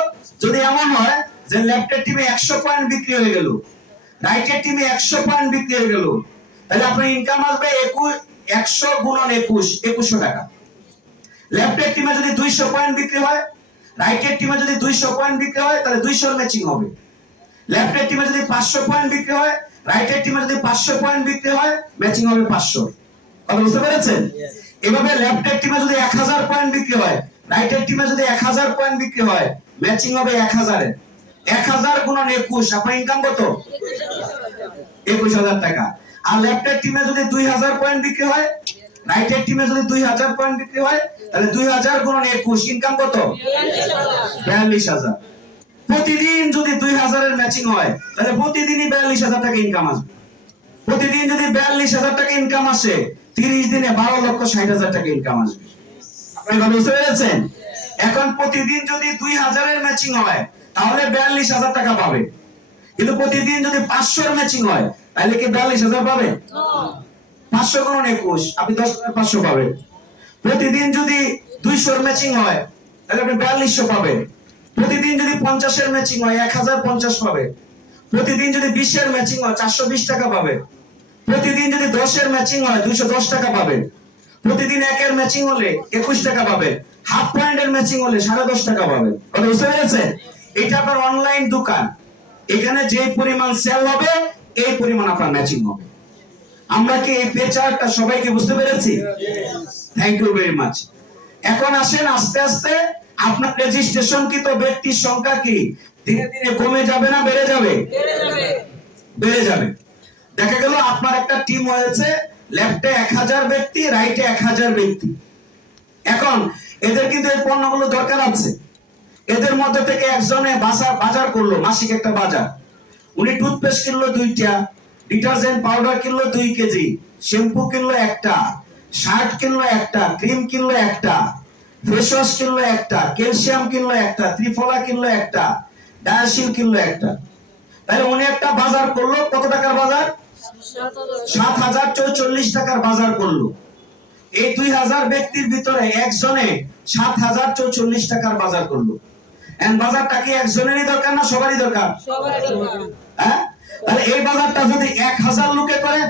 যদি এমন হয় যে লেফটের টিমে 100 পয়েন্ট বিক্রি হয়ে গেল, রাইটের টিমে 100 পয়েন্ট বিক্রি হয়ে গেল, তাহলে আপনার ইনকাম আসবে 100 গুণন 21, 2100 টাকা। লেফটের টিমে যদি 200 পয়েন্ট বিক্রি হয়, রাইটের টিমে যদি 200 পয়েন্ট বিক্রি হয়, তাহলে 200-এর ম্যাচিং হবে। লেফটের টিমে যদি 500 পয়েন্ট বিক্রি হয়, রাইটের টিমে যদি 500 পয়েন্ট বিক্রি হয়, ম্যাচিং হবে 500। কথা বুঝতে পেরেছেন? এভাবে লেফটের টিমে যদি 1000 পয়েন্ট বিক্রি হয়, রাইটের টিমে যদি 1000 পয়েন্ট বিক্রি হয়, ম্যাচিং হবে 1000-এর। 1000 গুণন 21, আপনার ইনকাম কত? 21000 টাকা। আর লেফটের টিমে যদি 2000 পয়েন্ট বিক্রি হয়, রাইটের টিমে যদি 2000 পয়েন্ট বিক্রি হয়, তাহলে 2000 গুণন 21, ইনকাম কত? 42000। প্রতিদিন যদি 2000-এর ম্যাচিং হয়, তাহলে প্রতিদিনই 42000 টাকা ইনকাম আসবে। প্রতিদিন যদি 42000 টাকা ইনকাম আসে, 30 দিনে 12,60,000 টাকা ইনকাম আসবে। আপনি বুঝতে পেরেছেন? এখন প্রতিদিন যদি 2000-এর ম্যাচিং হয়, তাহলে 42000 টাকা পাবে। কিন্তু প্রতিদিন যদি 500-এর ম্যাচিং হয়, তাহলে কি 42000 পাবে? 500 গুণন 21, আপনি 10500 পাবেন। প্রতিদিন যদি 200-এর ম্যাচিং হয়, তাহলে আপনি 4200 পাবেন। প্রতিদিন যদি 50-এর ম্যাচিং হয়, 1050 পাবে। প্রতিদিন যদি 20-এর ম্যাচিং হয়, 420 টাকা পাবে। প্রতিদিন যদি 10-এর ম্যাচিং হয়, 210 টাকা পাবে। প্রতিদিন একের ম্যাচিং হলে 21 টাকা পাবে, হাফ পয়েন্টের ম্যাচিং হলে 10.5 টাকা পাবে। কথা বুঝতে পেরেছেন? এটা আপনার অনলাইন দোকান, এখানে যে পরিমাণ সেল হবে এই পরিমাণ আপনার ম্যাচিং হবে। আমরা কি এই পে চার্টটা সবাইকে বুঝতে পেরেছি? Thank you very much. এখন আসেন আস্তে আস্তে আপনার রেজিস্ট্রেশনকৃত ব্যক্তির সংখ্যা কি ধীরে ধীরে কমে যাবে না বেড়ে যাবে? বেড়ে যাবে। দেখা গেল আপনার একটা টিম হয়েছে, লেফটে 1000 ব্যক্তি, রাইটে 1000 ব্যক্তি। এখন এদের কিন্তু এই পণ্যগুলো দরকার আছে। এদের মধ্যে থেকে একজনে বাজার করলো, মাসিক একটা বাজার। উনি টুথপেস্ট কিনলো 2টা, ডিটারজেন্ট পাউডার কিনলো 2 কেজি, শ্যাম্পু কিনলো 1টা, শার্ট কিনলো 1টা, ক্রিম কিনলো 1টা, ফেস ওয়াশ কিনলো 1টা, ক্যালসিয়াম কিনলো 1টা, ত্রিফলা কিনলো 1টা, ডায়াসিল কিনলো 1টা। তাহলে উনি একটা বাজার করলো, কত টাকার বাজার? 7044 টাকার বাজার করলো। এই 2000 ব্যক্তির ভিতরে একজনে 7044 টাকার বাজার করলো। এন্ড বাজারটা কি একজনেরই দরকার না সবারই দরকার? হ্যাঁ, তাহলে এই বাজারটা যদি 1000 লোকে করে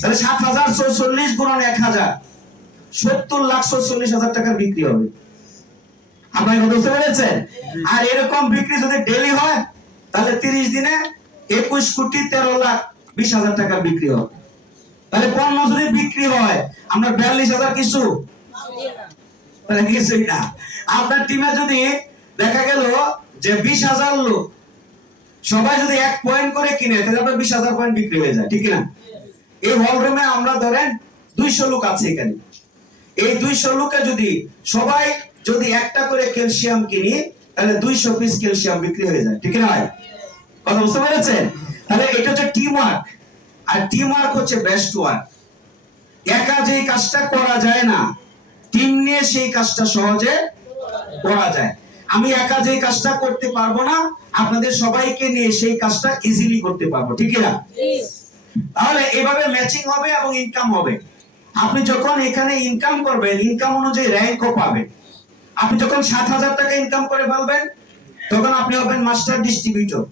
তাহলে 7044 গুণন 1000, 70,44,000 টাকার বিক্রি হবে। আপনারা বুঝতে পেরেছেন? আর এরকম বিক্রি যদি ডেইলি হয় তাহলে 30 দিনে 21,13,20,000 টাকার বিক্রি হবে। তাহলে পণ্য যদি বিক্রি হয় আমরা 42,000 কিছু, তাহলে কিছুই না। আপনার টিমে যদি দেখা গেল যে 20,000 লোক সবাই যদি 1 পয়েন্ট করে কিনে তাহলে আপনার 20,000 পয়েন্ট বিক্রি হয়ে যায়, ঠিক না? এই হল রুমে আমরা ধরেন 200 লোক আছে এখানে। এই 200 লোকে যদি সবাই যদি একটা করে ক্যালসিয়াম কিনি তাহলে 200 পিস ক্যালসিয়াম বিক্রি হয়ে যায়, ঠিক না ভাই? কথা বুঝতে পেরেছেন? তাহলে এটা হচ্ছে টিম ওয়ার্ক, আর টিম ওয়ার্ক হচ্ছে বেস্ট ওয়ার্ক। একা যেই কাজটা করা যায় না, টিম নিয়ে সেই কাজটা সহজে করা যায়। আমি একা যেই কাজটা করতে পারবো না, আপনাদের সবাইকে নিয়ে সেই কাজটা ইজিলি করতে পারবো, ঠিক না? তাহলে এভাবে ম্যাচিং হবে এবং ইনকাম হবে। আপনি যখন এখানে ইনকাম করবেন, ইনকাম অনুযায়ী র‍্যাঙ্কও পাবেন। আপনি যখন 7000 টাকা ইনকাম করে ফেলবেন তখন আপনি হবেন মাস্টার ডিস্ট্রিবিউটর।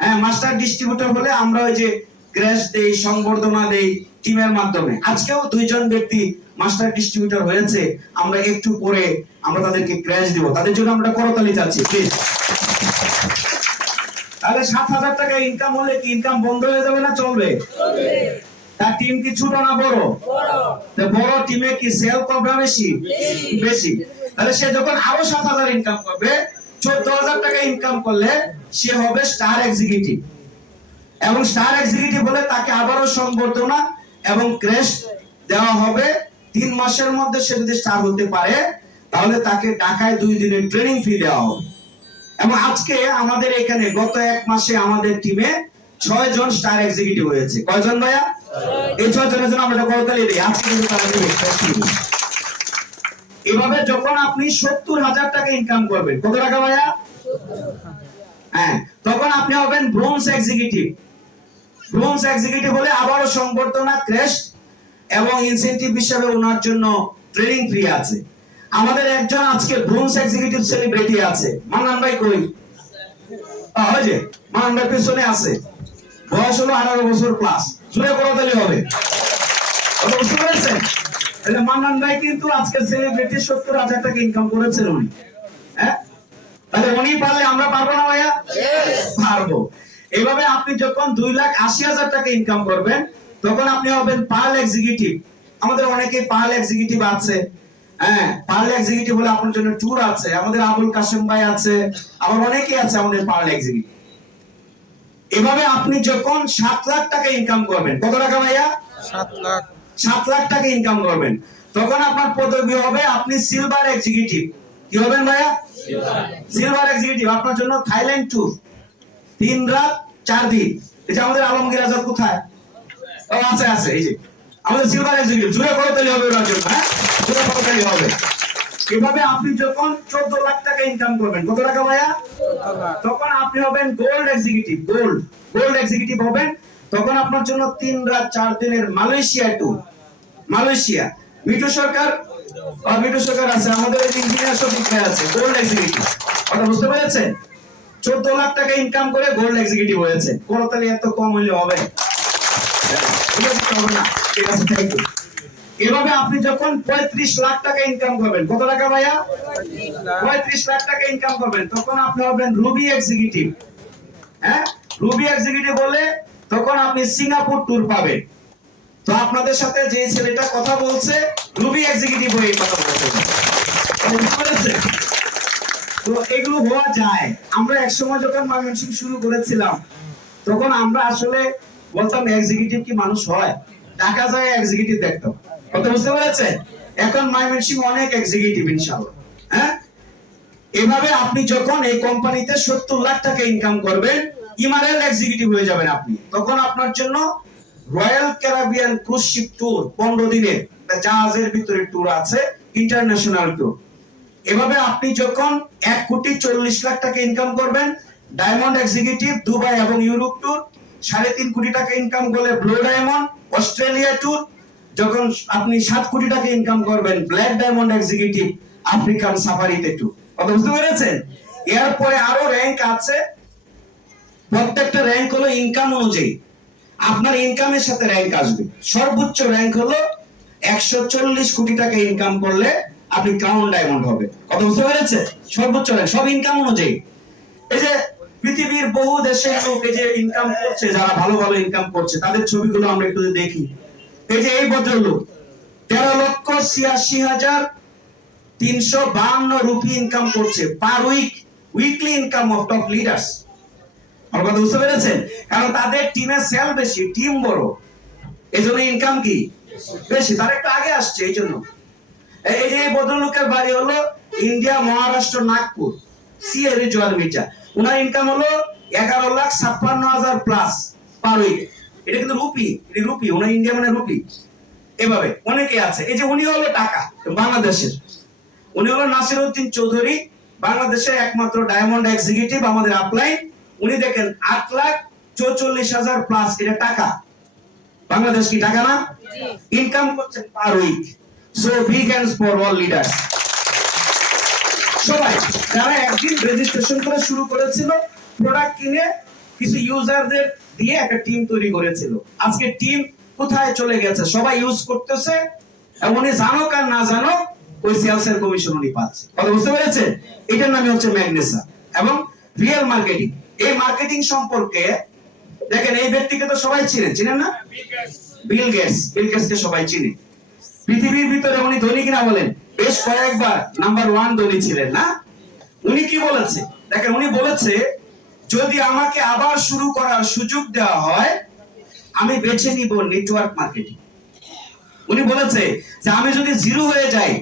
হ্যাঁ, মাস্টার ডিস্ট্রিবিউটর হলে আমরা ওই যে ক্র্যাশ দেই, সংবর্ধনা দেই টিমের মাধ্যমে। আজকেও 2 জন ব্যক্তি মাস্টার ডিস্ট্রিবিউটর হয়েছে, আমরা একটু পরে আমরা তাদেরকে ক্র্যাশ দিব। তাদের জন্য আমরা করতালি চাচ্ছি প্লিজ। তাহলে 7000 টাকা ইনকাম হলে কি ইনকাম বন্ধ হয়ে যাবে না চলবে? তার টিম কি ছোট না বড়? বড় টিমে কি সেল কম না বেশি? বেশি। তাহলে সে যখন আরো 7000 ইনকাম করবে, 14000 টাকা ইনকাম করলে সে হবে স্টার এক্সিকিউটিভ। এবং স্টার এক্সিকিউটিভ হলে তাকে আবারও সংবর্ধনা এবং ক্রেস্ট দেওয়া হবে। 3 মাসের মধ্যে সে যদি স্টার হতে পারে তাহলে তাকে ঢাকায় 2 দিনের ট্রেনিং ফি দেওয়া হবে। এবং আজকে আমাদের এখানে গত 1 মাসে আমাদের টিমে 6 জন স্টার এক্সিকিউটিভ হয়েছে। কয়জন ভাইয়া? এই 6 জনের জন্য আমরা করতালি দিই। আজকে কিন্তু তারা এভাবে যখন আপনি 70,000 টাকা ইনকাম করবেন, কত টাকা ভাইয়া? হ্যাঁ, তখন আপনি হবেন ব্রোঞ্জ এক্সিকিউটিভ। ব্রোঞ্জ এক্সিকিউটিভ হলে আবারও সংবর্ধনা, ক্রেস্ট এবং ইনসেনটিভ হিসেবে ওনার জন্য ট্রেনিং ফ্রি আছে। আমাদের একজন আজকে ব্রোঞ্জ এক্সিকিউটিভ সেলিব্রিটি আছে। মান্নান ভাই কই? ওই যে মান্নান ভাই পেছনে আছে। বয়স হলো 18 বছর প্লাস। জুড়ে করতালি হবে। কত বুঝতে পেরেছেন? তাহলে মান্নান ভাই কিন্তু আজকে সেলিব্রিটি 70,000 টাকা ইনকাম করেছেন উনি। হ্যাঁ, তাহলে উনি পারলে আমরা পারবো না ভাইয়া? পারবো। এইভাবে আপনি যখন 2,80,000 টাকা ইনকাম করবেন তখন আপনি হবেন পার্ল এক্সিকিউটিভ। আমাদের অনেকে পার্ল এক্সিকিউটিভ আছে। হ্যাঁ, পার্ল এক্সিকিউটিভ হলে আপনার জন্য ট্যুর আছে। আমাদের আবুল কাশেম ভাই আছে, আবার অনেকেই আছে আমাদের পার্ল এক্সিকিউটিভ। এভাবে আপনি যখন 7 লাখ টাকা ইনকাম করবেন, কত টাকা ভাইয়া? 7 লাখ টাকা ইনকাম করবেন, তখন আপনার পদবি হবে আপনি সিলভার এক্সিকিউটিভ। কি হবেন ভাইয়া? Silver executive. আপনার জন্য থাইল্যান্ড ট্যুর 3 রাত 4 দিন। এই যে আমাদের আলমগীর আজাদ কোথায়? ও আছে আছে, এই যে আমাদের সিলভার এক্সিকিউটিভ। জুড়ে করতালি হবে ওনার জন্য। হ্যাঁ, জুড়ে করতালি হবে। এভাবে আপনি যখন 14 লাখ টাকা ইনকাম করবেন, কত টাকা ভাইয়া? তখন আপনি হবেন গোল্ড এক্সিকিউটিভ। গোল্ড এক্সিকিউটিভ হবেন, তখন আপনার জন্য 3 রাত 4 দিনের মালয়েশিয়া ট্যুর। মালয়েশিয়া মিঠু সরকার আছে, আমাদের ইঞ্জিনিয়ার শফিক ভাই আছে, গোল্ড এক্সিকিউটিভ। কথা বুঝতে পেরেছেন? 14 লাখ টাকা ইনকাম করে গোল্ড এক্সিকিউটিভ হয়েছে। করতালি এত কম হইলে হবে? ঠিক আছে, থ্যাংক ইউ। এভাবে আপনি যখন 35 লাখ টাকা ইনকাম করবেন, কত টাকা ভাইয়া? 35 লাখ টাকা ইনকাম করবেন, তখন আপনি হবেন রুবি এক্সিকিউটিভ। হ্যাঁ, রুবি এক্সিকিউটিভ বলে তখন আপনি সিঙ্গাপুর ট্যুর পাবেন। তো আপনাদের সাথে যে ছেলেটা কথা বলছে রুবি এক্সিকিউটিভ হয়ে কথা বলছে। তো এগুলো হওয়া যায়। আমরা একসময় যখন ময়মনসিংহ শুরু করেছিলাম তখন আমরা আসলে বলতাম এক্সিকিউটিভ কি মানুষ হয়, টাকা যায় এক্সিকিউটিভ দেখতাম। কথা বুঝতে পেরেছেন? এখন ময়মনসিংহ অনেক এক্সিকিউটিভ ইনশাআল্লাহ। হ্যাঁ, এভাবে আপনি যখন এই কোম্পানিতে 70 লাখ টাকা ইনকাম করবেন, ইমারেল এক্সিকিউটিভ হয়ে যাবেন আপনি, তখন আপনার জন্য Royal Caribbean cruise ship tour 15 দিনের জাহাজের ভিতরে ট্যুর আছে, ইন্টারন্যাশনাল ট্যুর। এভাবে আপনি যখন 1,40,00,000 লাখ টাকা ইনকাম করবেন, ডায়মন্ড এক্সিকিউটিভ দুবাই এবং ইউরোপ ট্যুর, 3.5 কোটি টাকা ইনকাম করলে ব্লু ডায়মন্ড অস্ট্রেলিয়া ট্যুর, যখন আপনি 7 কোটি টাকা ইনকাম করবেন ব্ল্যাক ডায়মন্ড এক্সিকিউটিভ আফ্রিকান সাফারিতে ট্যুর। কথা বুঝতে পেরেছেন? এরপরে আরো র‍্যাঙ্ক আছে, প্রত্যেকটা র‍্যাঙ্ক হলো ইনকাম অনুযায়ী, আপনার ইনকামের সাথে র‍্যাঙ্ক আসবে। সর্বোচ্চ র‍্যাঙ্ক হলো 140 কোটি টাকা ইনকাম করলে আপনি ক্রাউন ডায়মন্ড হবে। কথা বুঝতে পেরেছেন? সর্বোচ্চ র‍্যাঙ্ক, সব ইনকাম অনুযায়ী। এই যে পৃথিবীর বহু দেশের লোক এই যে ইনকাম করছে, যারা ভালো ভালো ইনকাম করছে তাদের ছবিগুলো আমরা একটু দেখি। এই যে এই ভদ্রলোক 13,86,352 রুপি ইনকাম করছে per week, weekly income of top leaders. আমার কথা বুঝতে পেরেছেন? কারণ তাদের টিমের সেল বেশি, টিম বড়, এইজন্য ইনকাম কি বেশি, তার একটু আগে আসছে। এই জন্য এই যে ভদ্রলোকের বাড়ি হলো ইন্ডিয়া, মহারাষ্ট্র, নাগপুর, সিএ রিজওয়ান মির্জা। উনার ইনকাম হলো 11,56,000 প্লাস পার উইক। এটা কিন্তু রুপি, এটা রুপি, উনার ইন্ডিয়া মানে রুপি। এভাবে অনেকে আছে। এই যে উনি হলো টাকা বাংলাদেশের, উনি হলো নাসিরউদ্দিন চৌধুরী, বাংলাদেশের একমাত্র ডায়মন্ড এক্সিকিউটিভ আমাদের আপলাইন। উনি দেখেন 8,44,000 প্লাস, এটা টাকা। বাংলাদেশ কি টাকা না? ইনকাম করছেন per week. So big hands for all leaders. সবাই যারা একদিন রেজিস্ট্রেশন করে শুরু করেছিল, প্রোডাক্ট কিনে কিছু ইউজারদের দিয়ে একটা টিম তৈরি করেছিল, আজকে টিম কোথায় চলে গেছে, সবাই ইউজ করতেছে। এবং উনি জানুক আর না জানুক ওই সেলসের কমিশন উনি পাচ্ছে। কথা বুঝতে পেরেছেন? এটার নামই হচ্ছে ম্যাগনেসা এবং রিয়েল মার্কেটিং। এই মার্কেটিং সম্পর্কে দেখেন, এই ব্যক্তিকে তো সবাই চিনেন না? Bill Gates. বিল গেটসকে সবাই চিনে। পৃথিবীর ভিতরে উনি ধনী কিনা বলেন? বেশ কয়েকবার নাম্বার 1 ধনী ছিলেন না? উনি কি বলেছে দেখেন, উনি বলেছে যদি আমাকে আবার শুরু করার সুযোগ দেওয়া হয় আমি বেছে নিব নেটওয়ার্ক মার্কেটিং। উনি বলেছে যে আমি যদি জিরো হয়ে যাই,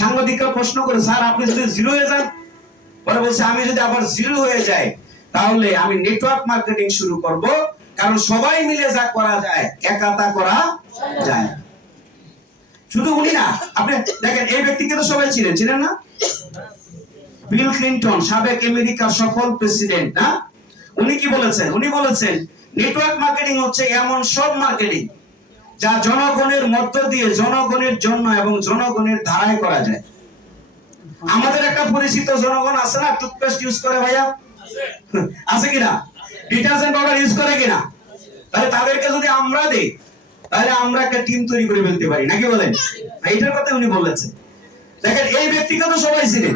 সাংবাদিকরা প্রশ্ন করে স্যার আপনি যদি জিরো হয়ে যান, পরে বলছে আমি যদি আবার জিরো হয়ে যাই তাহলে আমি নেটওয়ার্ক মার্কেটিং শুরু করব, কারণ সবাই মিলে যা করা যায় একা তা করা যায়। শুধু উনি না, আপনি দেখেন এই ব্যক্তিকে তো সবাই চিনেন না? বিল ক্লিনটন, সাবেক আমেরিকার সফল প্রেসিডেন্ট না? উনি কি বলেছেন? উনি বলেছেন নেটওয়ার্ক মার্কেটিং হচ্ছে এমন সব মার্কেটিং যা জনগণের মধ্য দিয়ে জনগণের জন্য এবং জনগণের ধারায় করা যায়। আমাদের একটা পরিচিত জনগণ আছে না, টুথপেস্ট ইউজ করে ভাইয়া, আছে কিনা? ডিটারজেন্ট পাউডার ইউজ করে কিনা? তাহলে তাদেরকে যদি আমরা দেই তাহলে আমরা একটা টিম তৈরি করে ফেলতে পারি, নাকি বলেন? এইটার কথা উনি বলেছেন। দেখেন এই ব্যক্তিকে তো সবাই চিনে,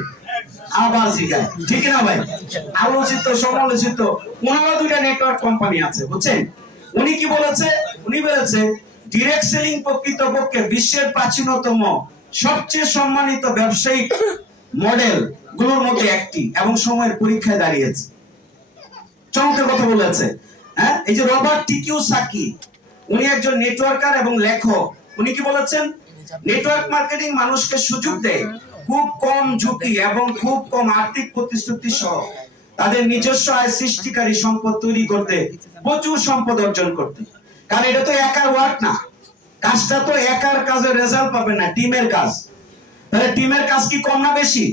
আবার শিখায়, ঠিক না ভাই? আলোচিত সমালোচিত, ওনারও 2টা নেটওয়ার্ক কোম্পানি আছে, বুঝছেন? উনি কি বলেছে? উনি বলেছে ডিরেক্ট সেলিং প্রকৃতপক্ষে বিশ্বের প্রাচীনতম সবচেয়ে সম্মানিত ব্যবসায়িক মডেল গুলোর মধ্যে একটি এবং সময়ের পরীক্ষায় দাঁড়িয়েছে। চমকের কথা বলেছে। হ্যাঁ, এই যে রবার্ট টি কিওসাকি, উনি একজন নেটওয়ার্কার এবং লেখক। উনি কি বলেছেন? নেটওয়ার্ক মার্কেটিং মানুষকে সুযোগ দেয় খুব কম ঝুঁকি এবং খুব কম আর্থিক প্রতিশ্রুতি সহ তাদের নিজস্ব আয় সৃষ্টিকারী সম্পদ তৈরি করতে, প্রচুর সম্পদ অর্জন করতে। কারণ এটা তো একার ওয়ার্ক না, কাজটা তো একার কাজের রেজাল্ট পাবে না, টিমের কাজ। তাহলে টিমের কাজ কি কম না বেশি?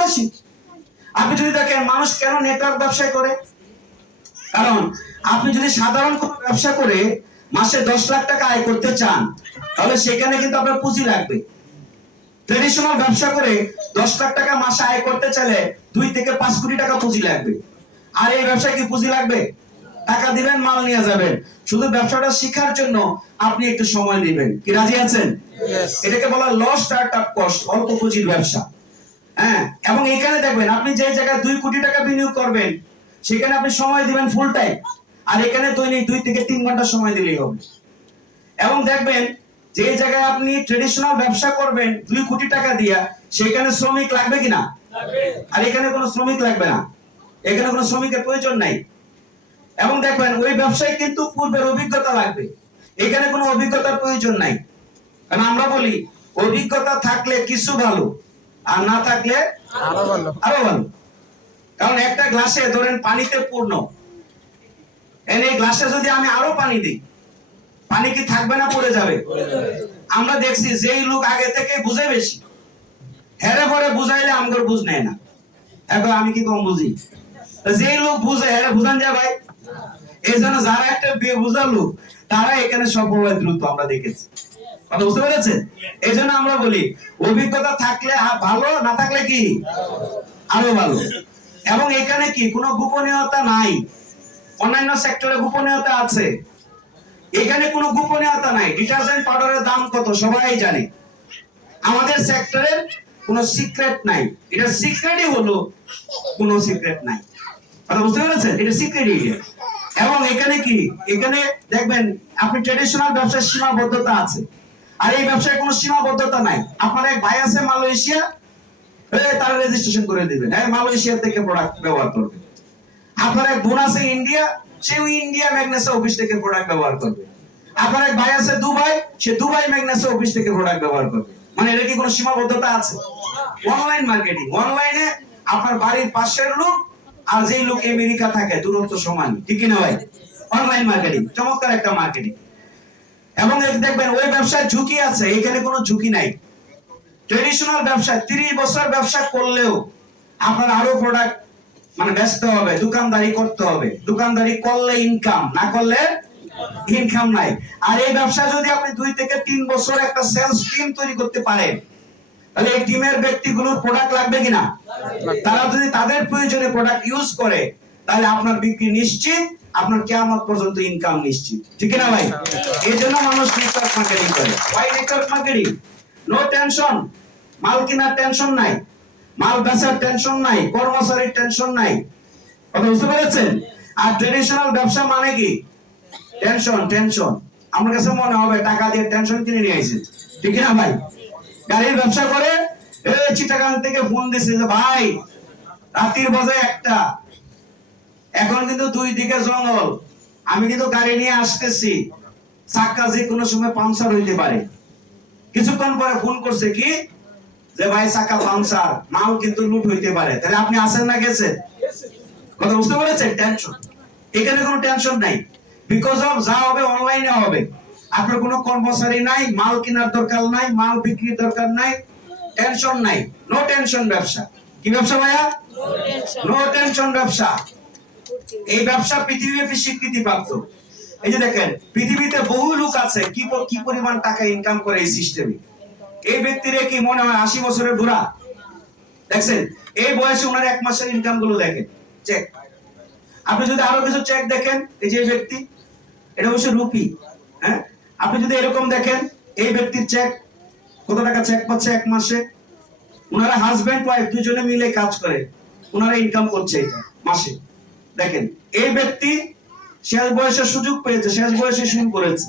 বেশি। আপনি যদি দেখেন মানুষ কেন নেটওয়ার্ক ব্যবসা করে, কারণ আপনি যদি সাধারণ কোনো ব্যবসা করে মাসে 10 লাখ টাকা আয় করতে চান তাহলে সেখানে কিন্তু আপনার পুঁজি লাগবে। ট্রেডিশনাল ব্যবসা করে 10 লাখ টাকা মাসে আয় করতে চাইলে 2 থেকে 5 কোটি টাকা পুঁজি লাগবে। আর এই ব্যবসায় কি পুঁজি লাগবে? টাকা দিবেন, মাল নিয়ে যাবেন। শুধু ব্যবসাটা শেখার জন্য আপনি একটু সময় নেবেন। কি রাজি আছেন? এটাকে বলা ল স্টার্টআপ কস্ট, অল্প পুঁজির ব্যবসা। হ্যাঁ, এবং এখানে দেখবেন আপনি যে জায়গায় 2 কোটি টাকা বিনিয়োগ করবেন সেখানে আপনি সময় দিবেন ফুল টাইম, আর এখানে দৈনিক 2 থেকে 3 ঘন্টা সময় দিলেই হবে। এবং দেখবেন যে জায়গায় আপনি ট্রেডিশনাল ব্যবসা করবেন 2 কোটি টাকা দিয়া, সেখানে শ্রমিক লাগবে কিনা? আর এখানে কোনো শ্রমিক লাগবে না, এখানে কোনো শ্রমিকের প্রয়োজন নাই। এবং দেখবেন ওই ব্যবসায় কিন্তু পূর্বের অভিজ্ঞতা লাগবে, এখানে কোনো অভিজ্ঞতার প্রয়োজন নাই। কারণ আমরা বলি অভিজ্ঞতা থাকলে কিছু ভালো, আর না থাকলে আরো ভালো। কারণ একটা গ্লাসে ধরেন পানিতে পূর্ণ, এই গ্লাসে যদি আমি আরো পানি দিই, পানি কি থাকবে না পড়ে যাবে? আমরা দেখছি যেই লোক আগে থেকে বুঝে বেশি, হেরে পরে বুঝাইলে আমগর বুঝ নেয় না। এখন আমি কি কম বুঝি? যেই লোক বুঝে হেরে বুঝান যায় ভাই। এই জন্য যারা একটা বুঝা লোক তারা এখানে সফল হয় দ্রুত, আমরা দেখেছি। কথা বুঝতে পেরেছেন? এই জন্য আমরা বলি অভিজ্ঞতা থাকলে ভালো, না থাকলে কি আরো ভালো। এবং এখানে কি কোনো গোপনীয়তা নাই। অন্যান্য সেক্টরে গোপনীয়তা আছে, এখানে কোনো গোপনীয়তা নাই। ডিটারজেন্ট পাউডারের দাম কত সবাই জানে, আমাদের সেক্টরের কোনো সিক্রেট নাই। এটা সিক্রেটই হলো কোনো সিক্রেট নাই। কথা বুঝতে পেরেছেন? এটা সিক্রেটই। এবং এখানে কি, এখানে দেখবেন আপনি ট্রেডিশনাল ব্যবসার সীমাবদ্ধতা আছে, আর এই ব্যবসায় কোনো সীমাবদ্ধতা নাই। আপনার এক ভাই আছে মালয়েশিয়া, তার রেজিস্ট্রেশন করে দিবেন, হ্যাঁ মালয়েশিয়া থেকে প্রোডাক্ট ব্যবহার করবে। আপনার এক বোন আছে ইন্ডিয়া, সে ইন্ডিয়া ম্যাগনেসা অফিস থেকে প্রোডাক্ট ব্যবহার করবে। আপনার এক ভাই আছে দুবাই, সে দুবাই ম্যাগনেসা অফিস থেকে প্রোডাক্ট ব্যবহার করবে। মানে এটা কি কোনো সীমাবদ্ধতা আছে? অনলাইন মার্কেটিং, অনলাইনে আপনার বাড়ির পাশের লোক আর যেই লোক আমেরিকা থাকে দূরত্ব সমান, ঠিক না ভাই? অনলাইন মার্কেটিং চমৎকার একটা মার্কেটিং। এবং দেখবেন ওই ব্যবসায় ঝুঁকি আছে, এখানে কোনো ঝুঁকি নাই। ট্রেডিশনাল ব্যবসা 30 বছর ব্যবসা করলেও আপনার আরো প্রোডাক্ট মানে বেচতে হবে, দোকানদারি করতে হবে। দোকানদারি করলে ইনকাম, না করলে ইনকাম নাই। আর এই ব্যবসা যদি আপনি 2 থেকে 3 বছর একটা সেলস টিম তৈরি করতে পারেন, তাহলে এই টিমের ব্যক্তিগুলোর প্রোডাক্ট লাগবে কিনা? তারা যদি তাদের প্রয়োজনে প্রোডাক্ট ইউজ করে, তাহলে আপনার বিক্রি নিশ্চিত, আপনার কিয়ামত পর্যন্ত ইনকাম নিশ্চিত, ঠিক না ভাই? এই জন্য মানুষ নেটওয়ার্ক মার্কেটিং করে। ভাই নেটওয়ার্ক মার্কেটিং, নো টেনশন, মাল কেনার টেনশন নাই, মাল বেচার টেনশন নাই, কর্মচারীর টেনশন নাই। কথা বুঝতে পেরেছেন? আর ট্রেডিশনাল ব্যবসা মানে কি? টেনশন। টেনশন আমার কাছে মনে হবে টাকা দিয়ে টেনশন কিনে নিয়ে আইছে, ঠিক না ভাই? গাড়ির ব্যবসা করে, চিটাগাং থেকে ফোন দিছে যে ভাই রাতের বাজে 1টা, এখন কিন্তু 2 দিকে জঙ্গল, আমি কিন্তু গাড়ি নিয়ে আসতেছি, চাকা যে কোনো সময় পাংচার হইতে পারে। কিছুক্ষণ পরে ফোন করছে কি যে ভাই চাকা পাংচার, মাল কিন্তু লুট হইতে পারে। তাহলে আপনি আসেন না গেছেন? কথা বুঝতে পেরেছেন? টেনশন, এখানে কোনো টেনশন নাই। বিকজ অফ যা হবে অনলাইনে হবে, আপনার কোনো কর্মচারী নাই, মাল কেনার দরকার নাই, মাল বিক্রির দরকার নাই, টেনশন নাই। নো টেনশন ব্যবসা। কি ব্যবসা ভাইয়া? নো টেনশন ব্যবসা। এই ব্যবসা পৃথিবীব্যাপী স্বীকৃতি প্রাপ্ত। এই যে দেখেন পৃথিবীতে বহু লোক আছে কি পরিমাণ টাকা ইনকাম করে এই সিস্টেমে। এই ব্যক্তির কি মনে হয় 80 বছরের বুড়া? দেখছেন এই বয়সে ওনার 1 মাসের ইনকাম গুলো দেখেন, চেক। আপনি যদি আরো কিছু চেক দেখেন, এই যে ব্যক্তি, এটা অবশ্য রুপি, হ্যাঁ, আপনি যদি এরকম দেখেন এই ব্যক্তির চেক, কত টাকা চেক পাচ্ছে 1 মাসে। ওনারা হাজবেন্ড ওয়াইফ দুজনে মিলে কাজ করে, ওনারা ইনকাম করছে এটা মাসে। দেখেন এই ব্যক্তি শেষ বয়সে সুযোগ পেয়েছে, শেষ বয়সে শুরু করেছে,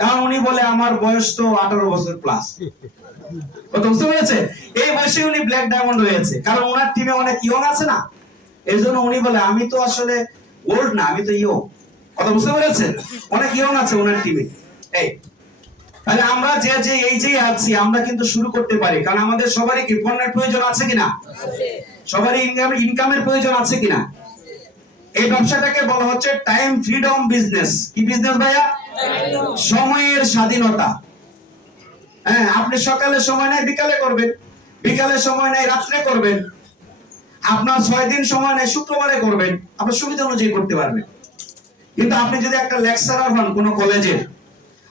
কারণ উনি বলে আমার বয়স তো 18 বছর প্লাস। কথা বুঝতে পেরেছে? এই বয়সে উনি ব্ল্যাক ডায়মন্ড হয়েছে, কারণ ওনার টিমে অনেক ইয়ং আছে না, এই জন্য উনি বলে আমি তো আসলে ওল্ড না, আমি তো ইয়ং। কথা বুঝতে পেরেছেন? অনেক ইয়ং আছে ওনার টিমে। এই তাহলে আমরা যে এই যে আছি, আমরা কিন্তু শুরু করতে পারি, কারণ আমাদের সবারই কি পণ্যের প্রয়োজন আছে কিনা? সবারই ইনকামের প্রয়োজন আছে কিনা? এই ব্যবসাটাকে বলা হচ্ছে টাইম ফ্রিডম বিজনেস। কি বিজনেস ভাইয়া? সময়ের স্বাধীনতা। হ্যাঁ, আপনি সকালে সময় নাই বিকালে করবেন, বিকালে সময় নাই রাত্রে করবেন, আপনার 6 দিন সময় নাই শুক্রবারে করবেন, আপনার সুবিধা অনুযায়ী করতে পারবেন। কিন্তু আপনি যদি একটা লেকচারার হন কোন কলেজের,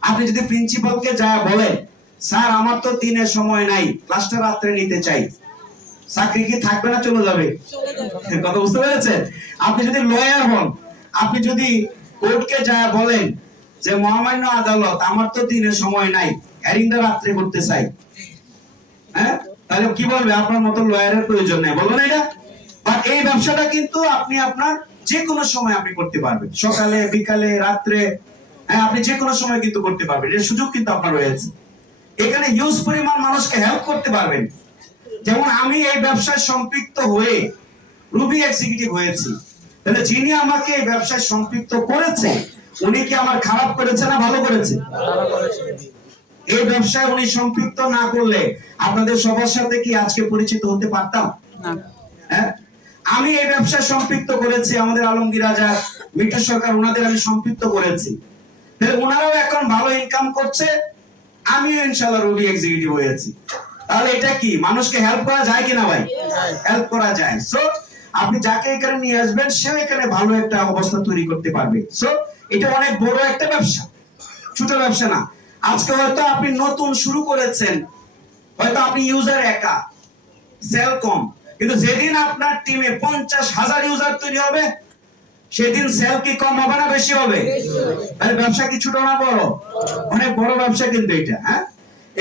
আপনি যদি প্রিন্সিপালকে যা বলেন স্যার আমার তো দিনের সময় নাই, ক্লাসটা রাত্রে নিতে চাই, চাকরি কি থাকবে না চলে যাবে? কথা বুঝতে পেরেছেন? আপনি যদি লয়ার হন, আপনি যদি কোর্টকে যায় বলেন যে মহামান্য আদালত, আমার তো দিনে সময় নাই, হেয়ারিংটা রাত্রে করতে চাই, হ্যাঁ, তাহলে কি বলবে? আপনার মতো লয়ারের প্রয়োজন নেই, বলবেন এটা? বা এই ব্যবসাটা কিন্তু আপনি আপনার যে কোনো সময় আপনি করতে পারবেন, সকালে, বিকালে, রাত্রে, হ্যাঁ, আপনি যে কোনো সময় কিন্তু করতে পারবেন, এর সুযোগ কিন্তু আপনার রয়েছে। এখানে হিউজ পরিমাণ মানুষকে হেল্প করতে পারবেন। যেমন আমি এই ব্যবসায় সম্পৃক্ত হয়ে রুবি এক্সিকিউটিভ হয়েছি, তাহলে যিনি আমাকে এই ব্যবসায় সম্পৃক্ত করেছে উনি কি আমার খারাপ করেছে না ভালো করেছে? এই ব্যবসায় উনি সম্পৃক্ত না করলে আপনাদের সবার সাথে কি আজকে পরিচিত হতে পারতাম না? হ্যাঁ, আমি এই ব্যবসায় সম্পৃক্ত করেছি, আমাদের আলমগীর আজাদ, মিঠু সরকার, ওনাদের আমি সম্পৃক্ত করেছি, তাহলে ওনারাও এখন ভালো ইনকাম করছে, আমিও ইনশাআল্লাহ রুবি এক্সিকিউটিভ হয়েছি। তাহলে এটা কি মানুষকে হেল্প করা যায় কিনা ভাই? হেল্প করা যায়। সো আপনি যাকে এখানে নিয়ে আসবেন সেও এখানে ভালো একটা অবস্থা তৈরি করতে পারবে। সো এটা অনেক বড় একটা ব্যবসা, ছোট ব্যবসা না। আজকে হয়তো আপনি নতুন শুরু করেছেন, হয়তো আপনি ইউজার একা, সেল কম, কিন্তু যেদিন আপনার টিমে 50,000 ইউজার তৈরি হবে সেদিন সেল কি কম হবে না বেশি হবে? তাহলে ব্যবসা কি ছোট না বড়? অনেক বড় ব্যবসা কিন্তু এটা। হ্যাঁ,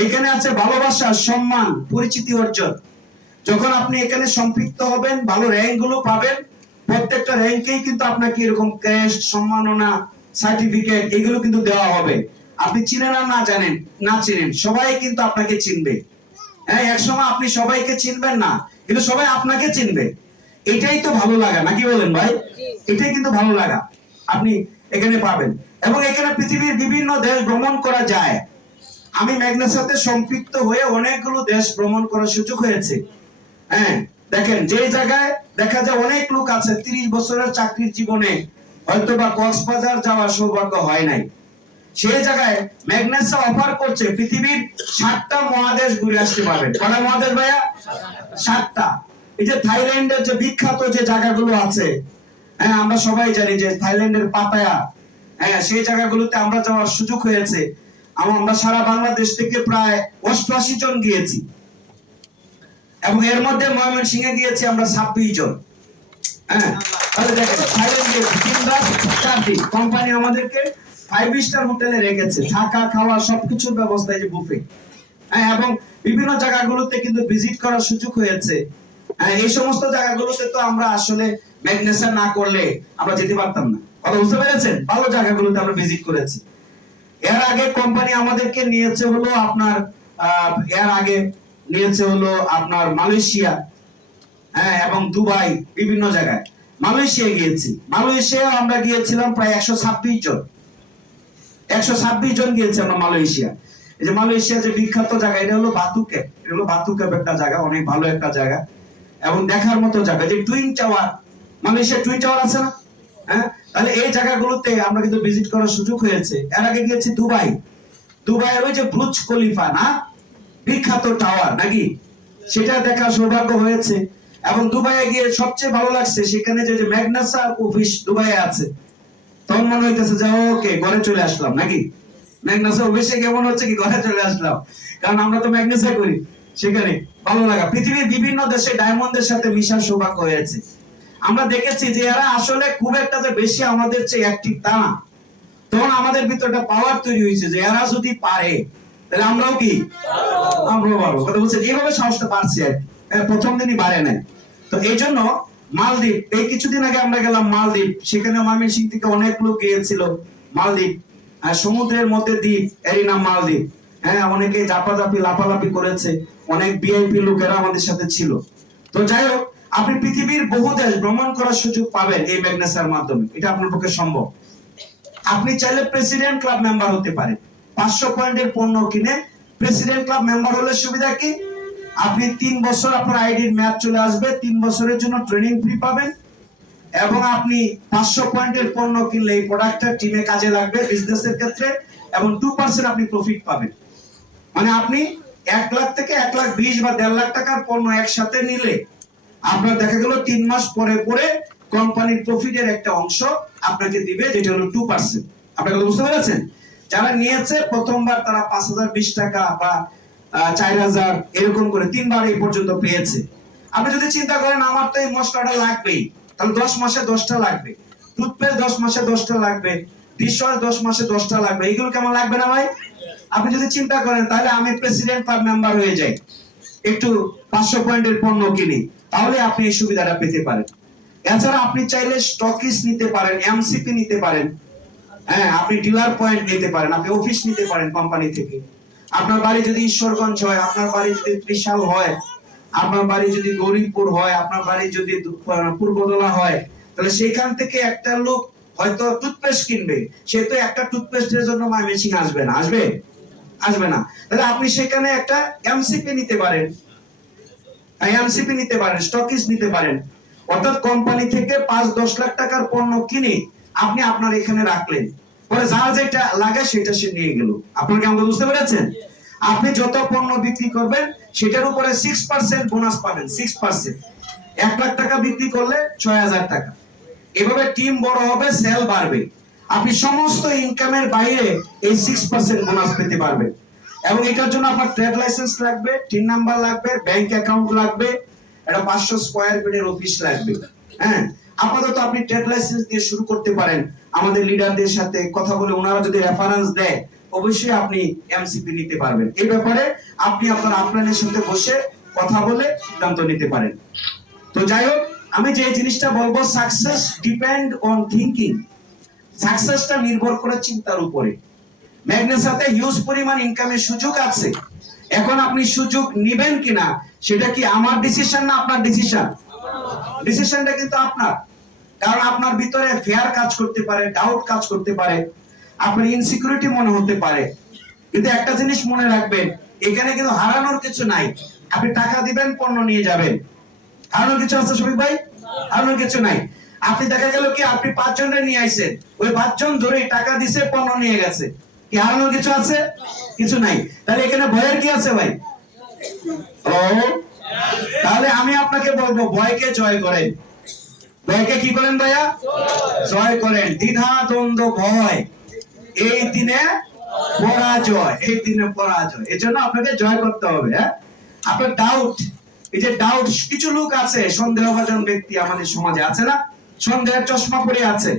এখানে আছে ভালোবাসা, সম্মান, পরিচিতি অর্জন। যখন আপনি এখানে সম্পৃক্ত হবেন, ভালো র্যাঙ্ক গুলো পাবেন, প্রত্যেকটা র্যাঙ্কেই কিন্তু আপনাকে এরকম ক্রেস্ট, সম্মাননা, সার্টিফিকেট এগুলো কিন্তু দেওয়া হবে। আপনি চিনেন আর না জানেন, না চিনেন, সবাই কিন্তু আপনাকে চিনবে। হ্যাঁ, একসময় আপনি সবাইকে চিনবেন না, কিন্তু সবাই আপনাকে চিনবে। এটাই তো ভালো লাগা, নাকি বলেন ভাই? এটাই কিন্তু ভালো লাগা আপনি এখানে পাবেন। এবং এখানে পৃথিবীর বিভিন্ন দেশ ভ্রমণ করা যায়। আমি ম্যাগনার সাথে সম্পৃক্ত হয়ে অনেকগুলো দেশ ভ্রমণ করার সুযোগ হয়েছে। হ্যাঁ, দেখেন যে জায়গায় দেখা যায় অনেক লোক আছে 30 বছরের চাকরির জীবনে হয়তো বা কক্সবাজার যাওয়ার সৌভাগ্য হয় নাই, সেই জায়গায় ম্যাগনেসা অফার করছে পৃথিবীর 7টা মহাদেশ ঘুরে আসতে পারবেন। কটা মহাদেশ ভাইয়া? 7টা। এই যে থাইল্যান্ডের যে বিখ্যাত যে জায়গাগুলো আছে, হ্যাঁ, আমরা সবাই জানি যে থাইল্যান্ডের পাতায়া, হ্যাঁ, সেই জায়গাগুলোতে আমরা যাওয়ার সুযোগ হয়েছে। আমরা সারা বাংলাদেশ থেকে প্রায় 88 জন গিয়েছি, এবং এর মধ্যে ময়মনসিংহে গিয়েছি আমরা 26 জন। হ্যাঁ, তাহলে দেখেন থাইল্যান্ডের 3 রাত 4 দিন কোম্পানি আমাদেরকে 5 স্টার হোটেলে রেখেছে, থাকা খাওয়া সবকিছুর ব্যবস্থা, এই যে বুফে। হ্যাঁ, এবং বিভিন্ন জায়গাগুলোতে কিন্তু ভিজিট করার সুযোগ হয়েছে। হ্যাঁ, এই সমস্ত জায়গাগুলোতে তো আমরা আসলে ম্যাগনেসা না করলে আমরা যেতে পারতাম না। কথা বুঝতে পেরেছেন? ভালো জায়গাগুলোতে আমরা ভিজিট করেছি। এর আগে কোম্পানি আমাদেরকে নিয়েছে হলো আপনার মালয়েশিয়া, হ্যাঁ, এবং দুবাই, বিভিন্ন জায়গায়। মালয়েশিয়া গিয়েছি, মালয়েশিয়া আমরা গিয়েছিলাম প্রায় 126 জন। 126 জন গিয়েছি আমরা মালয়েশিয়া। এই যে মালয়েশিয়া যে বিখ্যাত জায়গা, এটা হলো বাতুকেপ। এটা হলো বাতুকেপ একটা জায়গা, অনেক ভালো একটা জায়গা এবং দেখার মতো জায়গা। যে twin tower, Malaysia twin tower আছে না? হ্যাঁ, তাহলে এই জায়গাগুলোতে আমরা কিন্তু ভিজিট করার সুযোগ হয়েছে। এর আগে গিয়েছি দুবাই, দুবাইয়ের ওই যে বুর্জ খলিফা না, বিখ্যাত টাওয়ার নাকি, সেটা দেখার সৌভাগ্য হয়েছে। এবং দুবাইয়ে গিয়ে সবচেয়ে ভালো লাগছে সেখানে যে ম্যাগনাসা অফিস দুবাইয়ে আছে। তখন মনে হইতেছে যে ওকে ঘরে চলে আসলাম, নাকি ম্যাগনাসা অফিসে কেমন হচ্ছে কি ঘরে চলে আসলাম, কারণ আমরা তো ম্যাগনাসা করি। সেখানে ভালো লাগা। পৃথিবীর বিভিন্ন দেশে ডায়মন্ডের সাথে মিশার সৌভাগ্য হয়েছে। আমরা দেখেছি যে এরা আসলে খুব একটা যে বেশি আমাদের চেয়ে অ্যাক্টিভ তা না। তখন আমাদের ভিতরটা পাওয়ার তৈরি হয়েছে যে এরা যদি পারে তাহলে আমরাও কি, আমরাও পারবো। কথা বলছেন, এইভাবে সাহসটা বাড়ছে আর প্রথম দিনই বাড়ে নাই। তো এই জন্য মালদ্বীপ, এই কিছুদিন আগে আমরা গেলাম মালদ্বীপ, সেখানে ময়মনসিংহ থেকে অনেক লোক গিয়েছিল মালদ্বীপ। সমুদ্রের মধ্যে দ্বীপ, এরই নাম মালদ্বীপ। হ্যাঁ, অনেকে জাপাজাপি লাফালাফি করেছে, অনেক ভিআইপি লোকেরা আমাদের সাথে ছিল। তো যাই হোক, আপনি পৃথিবীর বহু দেশ ভ্রমণ করার সুযোগ পাবেন এই ম্যাগনেসার মাধ্যমে। এটা আপনার পক্ষে সম্ভব। আপনি চাইলে প্রেসিডেন্ট ক্লাব মেম্বার হতে পারেন। 500 পয়েন্টের পণ্য কিনে প্রেসিডেন্ট ক্লাব মেম্বার হলে সুবিধা কি, আপনি 3 বছর আপনার আইডির মেয়াদ চলে আসবে, 3 বছরের জন্য ট্রেনিং ফ্রি পাবেন, এবং আপনি 500 পয়েন্টের পণ্য কিনলে এই প্রোডাক্টটা টিমে কাজে লাগবে বিজনেসের ক্ষেত্রে, এবং 2% আপনি প্রফিট পাবেন। মানে আপনি 1 লাখ থেকে 1,20,000 বা 1.5 লাখ টাকার পণ্য একসাথে নিলে আপনার দেখা গেল 3 মাস পরে পরে কোম্পানির প্রফিটের একটা অংশ আপনাকে দিবে, যেটা হলো 2%। আপনারা বুঝতে পেরেছেন? যারা নিয়েছে প্রথমবার তারা 5,000, 20 টাকা বা 4,000 এরকম করে 3 বার এই পর্যন্ত পেয়েছে। আপনি যদি চিন্তা করেন আমার তো এই মশলাটা লাগবেই, তাহলে 10 মাসে 10টা লাগবে, টুথপেস্ট 10 মাসে 10টা লাগবে, ডিশওয়াশ 10 মাসে 10টা লাগবে, এগুলো কেমন লাগবে না ভাই? আপনি যদি চিন্তা করেন তাহলে আমি প্রেসিডেন্ট বা মেম্বার হয়ে যাই, একটু 500 পয়েন্টের পণ্য কিনি, তাহলে আপনি এই সুবিধাটা পেতে পারেন। এছাড়া আপনি চাইলে স্টকিস নিতে পারেন, এমসিপি নিতে পারেন, হ্যাঁ আপনি ডিলার পয়েন্ট নিতে পারেন, আপনি অফিস নিতে পারেন কোম্পানি থেকে। আপনার বাড়ি যদি ঈশ্বরগঞ্জ হয়, আপনার বাড়ি যদি ত্রিশাল হয়, আপনার বাড়ি যদি গরিবপুর হয়, আপনার বাড়ি যদি পূর্বদলা হয়, তাহলে সেইখান থেকে একটা লোক হয়তো টুথপেস্ট কিনবে, সে তো একটা টুথপেস্টের জন্য ময়মনসিংহ আসবে না, আসবে না। তাহলে আপনি সেখানে একটা এমসিপি নিতে পারেন, এমসিপি নিতে পারেন, স্টকিস নিতে পারেন। অর্থাৎ কোম্পানি থেকে 5-10 লাখ টাকার পণ্য কিনে আপনি আপনার এখানে রাখলেন, পরে যার যেটা লাগে সেটা সে নিয়ে গেল। আপনারা কি আমাকে বুঝতে পেরেছেন? আপনি যত পণ্য বিক্রি করবেন সেটার উপরে 6% বোনাস পাবেন। 6%, 1 লাখ টাকা বিক্রি করলে 6000 টাকা। এভাবে টিম বড় হবে, সেল বাড়বে, আপনি সমস্ত ইনকামের বাইরে এই 6% বোনাস পেতে পারবেন। এবং এটার জন্য আপনার ট্রেড লাইসেন্স লাগবে, টিন নাম্বার লাগবে, ব্যাংক অ্যাকাউন্ট লাগবে, একটা 500 স্কয়ার ফিটের অফিস লাগবে। হ্যাঁ, আপাতত আপনি ট্রেড লাইসেন্স দিয়ে শুরু করতে পারেন। আমাদের লিডারদের সাথে কথা বলে ওনারা যদি রেফারেন্স দেয়, অবশ্যই আপনি এমসিপি নিতে পারবেন। এই ব্যাপারে আপনি আপনার আপনাদের সাথে বসে কথা বলে সিদ্ধান্ত নিতে পারেন। তো যাই হোক, আমি যে জিনিসটা বলবো, সাকসেস ডিপেন্ড অন থিংকিং। সাকসেসটা নির্ভর করে চিন্তার উপরে। ম্যাগনেসাতে হিউজ পরিমাণ ইনকামের সুযোগ আছে। এখন আপনি সুযোগ নেবেন কিনা সেটা কি আমার ডিসিশন না আপনার ডিসিশন? ডিসিশনটা কিন্তু আপনার। কারণ আপনার ভিতরে ফেয়ার কাজ করতে পারে, ডাউট কাজ করতে পারে, আপনার ইনসিকিউরিটি মনে হতে পারে। কিন্তু একটা জিনিস মনে রাখবেন, এখানে কিন্তু হারানোর কিছু নাই। আপনি টাকা দিবেন, পণ্য নিয়ে যাবেন, হারানোর কিছু আছে শফিক ভাই? হারানোর কিছু নাই। আপনি দেখা গেল কি আপনি 5 জনের নিয়ে আইছেন, ওই 5 জন ধরেই টাকা দিছে, পণ্য নিয়ে গেছে, কি হারানোর কিছু আছে? কিছু নাই। তাহলে এখানে ভয়ের কি আছে ভাই? ও, তাহলে আমি আপনাকে বলবো, ভয়কে জয় করেন। ভয়কে কি করেন ভাইয়া? জয় করেন। দ্বিধা দ্বন্দ্ব ভয় এই দিনে পরাজয়, এই দিনে পরাজয়। এজন্য আপনাকে জয় করতে হবে। হ্যাঁ, আপনার ডাউট, এই যে ডাউট, কিছু লোক আছে সন্দেহভাজন ব্যক্তি আমাদের সমাজে আছে না, সন্দেহের চশমা পরে আছে।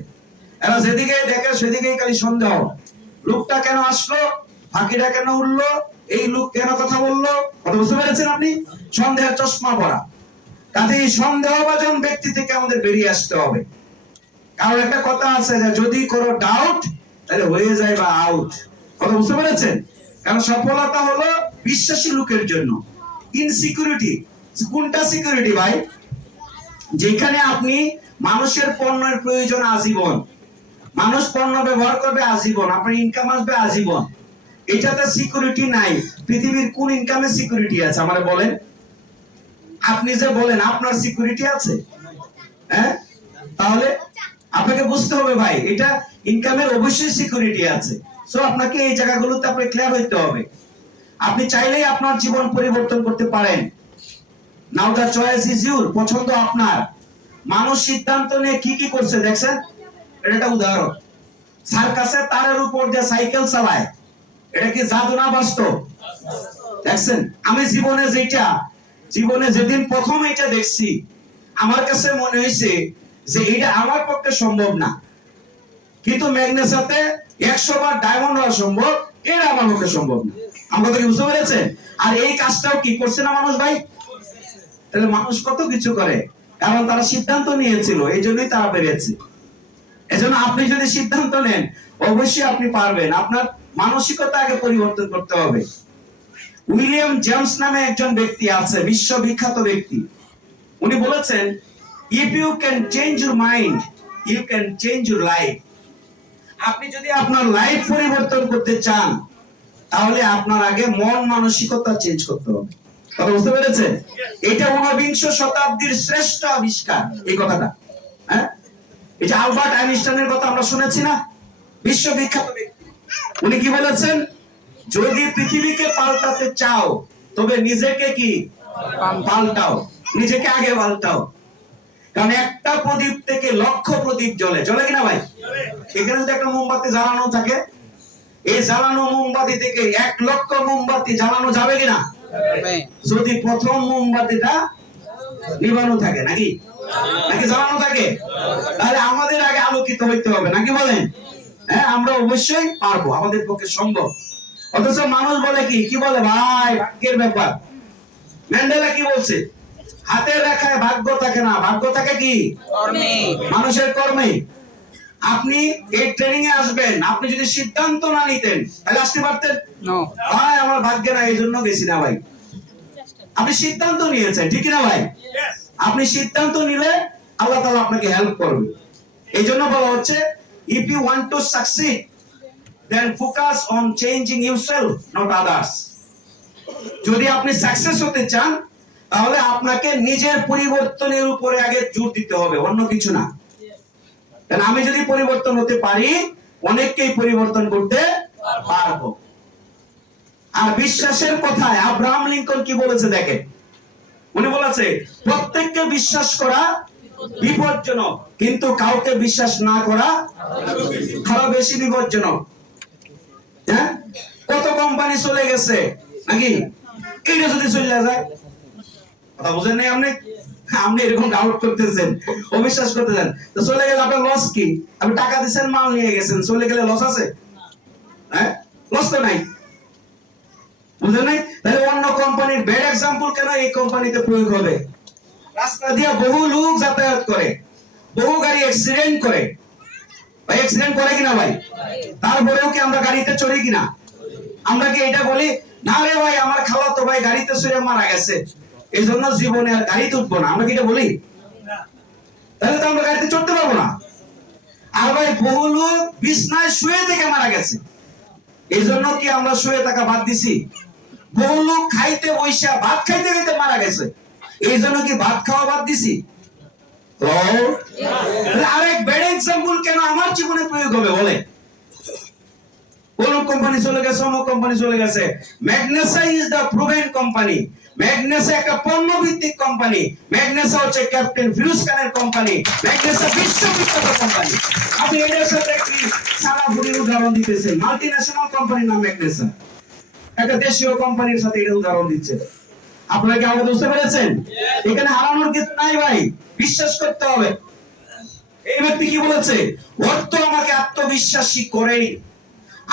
এরা যেদিকে দেখে সেদিকেই খালি সন্দেহ। লোকটা কেন আসলো, ফাঁকিটা কেন উঠলো, এই লোক কেন কথা বললো, কথা বুঝতে পেরেছেন আপনি? সন্দেহের চশমা পরা। কাজে এই সন্দেহভাজন ব্যক্তি থেকে আমাদের বেরিয়ে আসতে হবে। কারণ একটা কথা আছে যে যদি করো ডাউট তাহলে হয়ে যায় বা আউট, কথা বুঝতে পেরেছেন? কারণ সফলতা হলো বিশ্বাসী লোকের জন্য। ইনসিকিউরিটি, কোনটা সিকিউরিটি ভাই? যেখানে আপনি মানুষের পণ্যের প্রয়োজন আজীবন, মানুষ পণ্য ব্যবহার করবে আজীবন, আপনার ইনকাম আসবে আজীবন, এটাতে সিকিউরিটি নাই। পৃথিবীর কোন ইনকামে সিকিউরিটি আছে আমারে বলেন? আপনি যে বলেন আপনার সিকিউরিটি আছে? হ্যাঁ, তাহলে আপনাকে বুঝতে হবে ভাই, এটা ইনকামের অবশ্যই সিকিউরিটি আছে। সো আপনাকে এই জায়গাগুলোতে আপনি ক্লিয়ার হইতে হবে। আপনি চাইলেই আপনার জীবন পরিবর্তন করতে পারেন। নাও দ্য চয়েস ইজ ইউর, পছন্দ আপনার। মানুষ সিদ্ধান্ত নিয়ে কি কি করছে দেখছেন? এটা একটা উদাহরণ। সার্কাসে তারের উপর দিয়ে সাইকেল চালায়, এটা কি জাদু না বাস্তব? দেখছেন? আমি জীবনে যেদিন প্রথম এটা দেখছি, আমার কাছে মনে হয়েছে যে এটা আমার পক্ষে সম্ভব না, কিন্তু ম্যাগনেসাতে 100 বার ডায়মন্ড হওয়া সম্ভব, এটা আমার পক্ষে সম্ভব না। আমার কথা কি বুঝতে পেরেছেন? আর এই কাজটাও কি করছে না মানুষ ভাই? তাহলে মানুষ কত কিছু করে, কারণ তারা সিদ্ধান্ত নিয়েছিল, এই জন্যই তারা পেরেছে। এজন্য আপনি যদি সিদ্ধান্ত নেন অবশ্যই আপনি পারবেন। আপনার মানসিকতা আগে পরিবর্তন করতে হবে। উইলিয়াম জেমস নামে একজন ব্যক্তি আছে, বিশ্ববিখ্যাত ব্যক্তি। উনি বলেছেন, if you can change your mind, you can change your life. আপনি যদি আপনার লাইফ পরিবর্তন করতে চান তাহলে আপনার আগে মন মানসিকতা চেঞ্জ করতে হবে। কথা বুঝতে পেরেছেন? এটা 19 শতাব্দীর শ্রেষ্ঠ আবিষ্কার, এই কথাটা। হ্যাঁ, এই যে আলবার্ট আইনস্টাইনের কথা আমরা শুনেছি না, বিশ্ববিখ্যাত ব্যক্তি। উনি কি বলেছেন? যদি পৃথিবীকে পাল্টাতে চাও তবে নিজেকে কি পাল্টাও, নিজেকে আগে পাল্টাও। কারণ একটা প্রদীপ থেকে লক্ষ প্রদীপ জ্বলে, জ্বলে কিনা ভাই? এখানে যদি একটা মোমবাতি জ্বালানো থাকে, এই জ্বালানো মোমবাতি থেকে 1 লক্ষ মোমবাতি জ্বালানো যাবে কিনা? যদি প্রথম মোমবাতিটা নিবানো থাকে, নাকি জ্বালানো থাকে, তাহলে আমাদের আগে আলোকিত প্রতিষ্ঠিত হইতে হবে, নাকি বলেন? হ্যাঁ, আমরা অবশ্যই পারবো, আমাদের পক্ষে সম্ভব। অথচ মানুষ বলে কি বলে, ভাই ভাগ্যের ব্যাপার। ম্যান্ডেলা কি বলছে? হাতের রেখায় ভাগ্য থাকে না, ভাগ্য থাকে কি? কর্মে। মানুষের কর্মে। আপনি এই ট্রেনিং এ আসবেন, আপনি যদি সিদ্ধান্ত না নিতেন তাহলে আসতে পারতেন? নো। ভাই আমার ভাগ্যে না, এই জন্য গেছি না ভাই। আপনি সিদ্ধান্ত নিয়েছেন, ঠিক না ভাই? আপনি সিদ্ধান্ত নিলে আল্লাহ তাআলা আপনাকে হেল্প করবে। এই জন্য বলা হচ্ছে, if you want to succeed then focus on changing yourself, not others. যদি আপনি সাকসেস হতে চান তাহলে আপনাকে নিজের পরিবর্তনের উপরে আগে জোর দিতে হবে, অন্য কিছু না। কারণ আমি যদি পরিবর্তন হতে পারি, অনেককেই পরিবর্তন করতে পারবো। আর বিশ্বাসের কথায় আব্রাহাম লিঙ্কন কি বলেছে দেখেন, উনি বলেছে প্রত্যেককে বিশ্বাস করা বিপজ্জনক, কিন্তু কাউকে বিশ্বাস না করা আরো বেশি বিপজ্জনক। হ্যাঁ, কত কোম্পানি চলে গেছে নাকি? এইটা যদি চলে যায়, কথা বুঝেন নাই আপনি? আপনি এরকম ডাউট করতেছেন, অবিশ্বাস করতেছেন, তো চলে গেলে আপনার লস কি? আপনি টাকা দিচ্ছেন, মাল নিয়ে গেছেন, চলে গেলে লস আছে? হ্যাঁ, লস তো নাই, বুঝলেন নাই? তাহলে অন্য কোম্পানির ব্যাড এক্সাম্পল কেন এই কোম্পানিতে প্রয়োগ হবে? রাস্তা দিয়ে বহু লোক যাতায়াত করে, বহু গাড়ি অ্যাক্সিডেন্ট করে। ভাই অ্যাক্সিডেন্ট করে কিনা ভাই? তারপরেও কি আমরা গাড়িতে চড়ি কিনা? আমরা কি এটা বলি, না রে ভাই আমার খালাতো ভাই গাড়িতে চড়ে মারা গেছে, এই জন্য জীবনে আর গাড়িতে উঠবো না? আমরা কি এটা বলি? তাহলে তো আমরা গাড়িতে চড়তে পারবো না। আর ভাই বহু লোক বিছনায় শুয়ে থেকে মারা গেছে, এই জন্য কি আমরা শুয়ে থাকা বাদ দিছি? বহু লোক খাইতে বইসা ভাত খাইতে খাইতে মারা গেছে, এই জন্য কি ভাত খাওয়া বাদ দিছি? আরেক ব্যাড এক্সাম্পল কেন আমার জীবনে প্রয়োগ হবে বলে? কোন কোম্পানি চলে গেছে, অমুক কোম্পানি চলে গেছে। ম্যাগনেসা ইজ দা প্রুভেন কোম্পানি। ম্যাগনেসা একটা পণ্য ভিত্তিক কোম্পানি। ম্যাগনেসা হচ্ছে ক্যাপ্টেন ফিরোজ খানের কোম্পানি। ম্যাগনেসা বিশ্ববিখ্যাত কোম্পানি। আপনি এটার সাথে কি সারা ভুরি উদাহরণ দিতেছেন? মাল্টিন্যাশনাল কোম্পানির নাম ম্যাগনেসা, একটা দেশীয় কোম্পানির সাথে এটা উদাহরণ দিচ্ছে। আপনারা কি আমাকে বুঝতে পেরেছেন? এখানে হারানোর কিছু নাই ভাই, বিশ্বাস করতে হবে। এই ব্যক্তি কি বলেছে? অর্থ আমাকে আত্মবিশ্বাসী করেনি,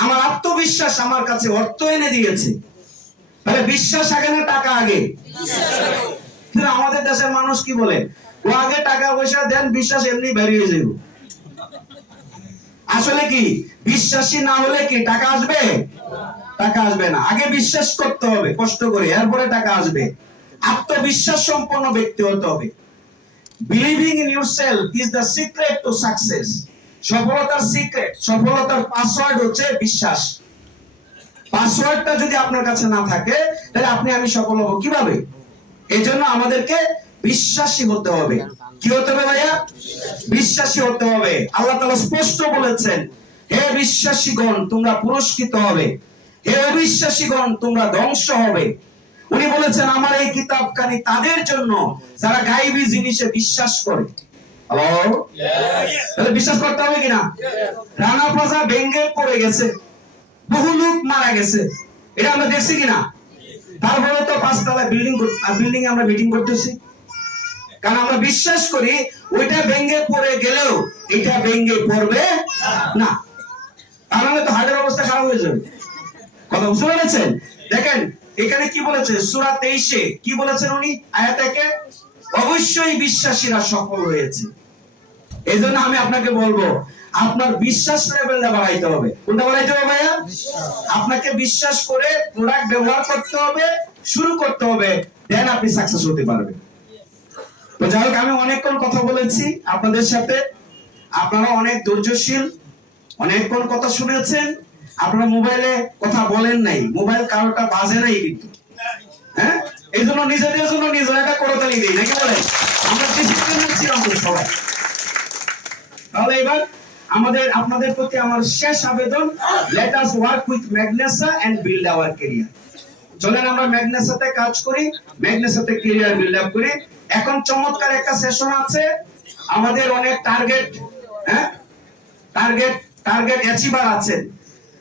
আমার আত্মবিশ্বাস আমার কাছে অর্থ এনে দিয়েছে। তাহলে বিশ্বাস আগে না টাকা আগে? কিন্তু আমাদের দেশের মানুষ কি বলে, ও আগে টাকা পয়সা দেন, বিশ্বাস এমনি বেরিয়ে যাবে। আসলে কি বিশ্বাসী না হলে কি টাকা আসবে? টাকা আসবে না। আগে বিশ্বাস করতে হবে কষ্ট করে, এরপরে টাকা আসবে। আত্মবিশ্বাস সম্পন্ন ব্যক্তি হতে হবে। Believing in yourself is the secret to success. সফলতার সিক্রেট, সফলতার পাসওয়ার্ড হচ্ছে বিশ্বাস। পাসওয়ার্ডটা যদি আপনার কাছে না থাকে তাহলে আমি সফল হব কিভাবে? এজন্য আমাদেরকে বিশ্বাসী হতে হবে। কি হতে হবে ভাইয়া? বিশ্বাসী হতে হবে। আল্লাহ তাআলা স্পষ্ট বলেছেন, হে বিশ্বাসীগণ তোমরা পুরস্কৃত হবে, হে অবিশ্বাসীগণ তোমরা ধ্বংস হবে। উনি বলেছেন আমার এই কিতাবখানি তাদের জন্য যারা গায়েবী জিনিসে বিশ্বাস করে। তাহলে বিশ্বাস করতে হবে কিনা? রানা প্লাজা ভেঙে পড়ে গেছে, বহু লোক মারা গেছে, এটা আমরা দেখছি কিনা? তারপরে তো 5 তলা বিল্ডিং আমরা মিটিং করতেছি, কারণ আমরা বিশ্বাস করি ওইটা ভেঙে পড়ে গেলেও এটা ভেঙে পড়বে না, তাহলে তো হার্টের অবস্থা খারাপ হয়ে যাবে। কথা বুঝতে পেরেছেন? দেখেন এখানে কি বলেছে সূরা 23-এ, কি বলেছেন উনি আয়াত 1-এ? অবশ্যই বিশ্বাসীরা সফল হয়েছে। এইজন্য আমি আপনাকে বলবো আপনার বিশ্বাস লেভেলটা বাড়াইতে হবে। কোনটা বাড়াইতে হবে ভাইয়া? আপনাকে বিশ্বাস করে প্রোডাক্ট ব্যবহার করতে হবে, শুরু করতে হবে, দেন আপনি সাকসেস হতে পারবেন। তো যাই হোক, আমি অনেকক্ষণ কথা বলেছি আপনাদের সাথে, আপনারা অনেক ধৈর্যশীল, অনেকক্ষণ কথা শুনেছেন। আপনারা মোবাইলে কথা বলেন নাই, মোবাইল কারোটা বাজে নাই কিন্তু, হ্যাঁ, এই জন্য নিজেদের জন্য নিজেরা একটা করতালি দিই, নাকি বলেন? আমরা ডিসিপ্লিনে ছিলাম তো সবাই। তাহলে এবার আপনাদের প্রতি আমার শেষ আবেদন, let us work with Magnesa and build our career. চলেন আমরা ম্যাগনেসাতে কাজ করি, ম্যাগনেসাতে ক্যারিয়ার বিল্ড আপ করি। এখন চমৎকার একটা সেশন আছে, আমাদের অনেক টার্গেট অ্যাচিভার আছেন।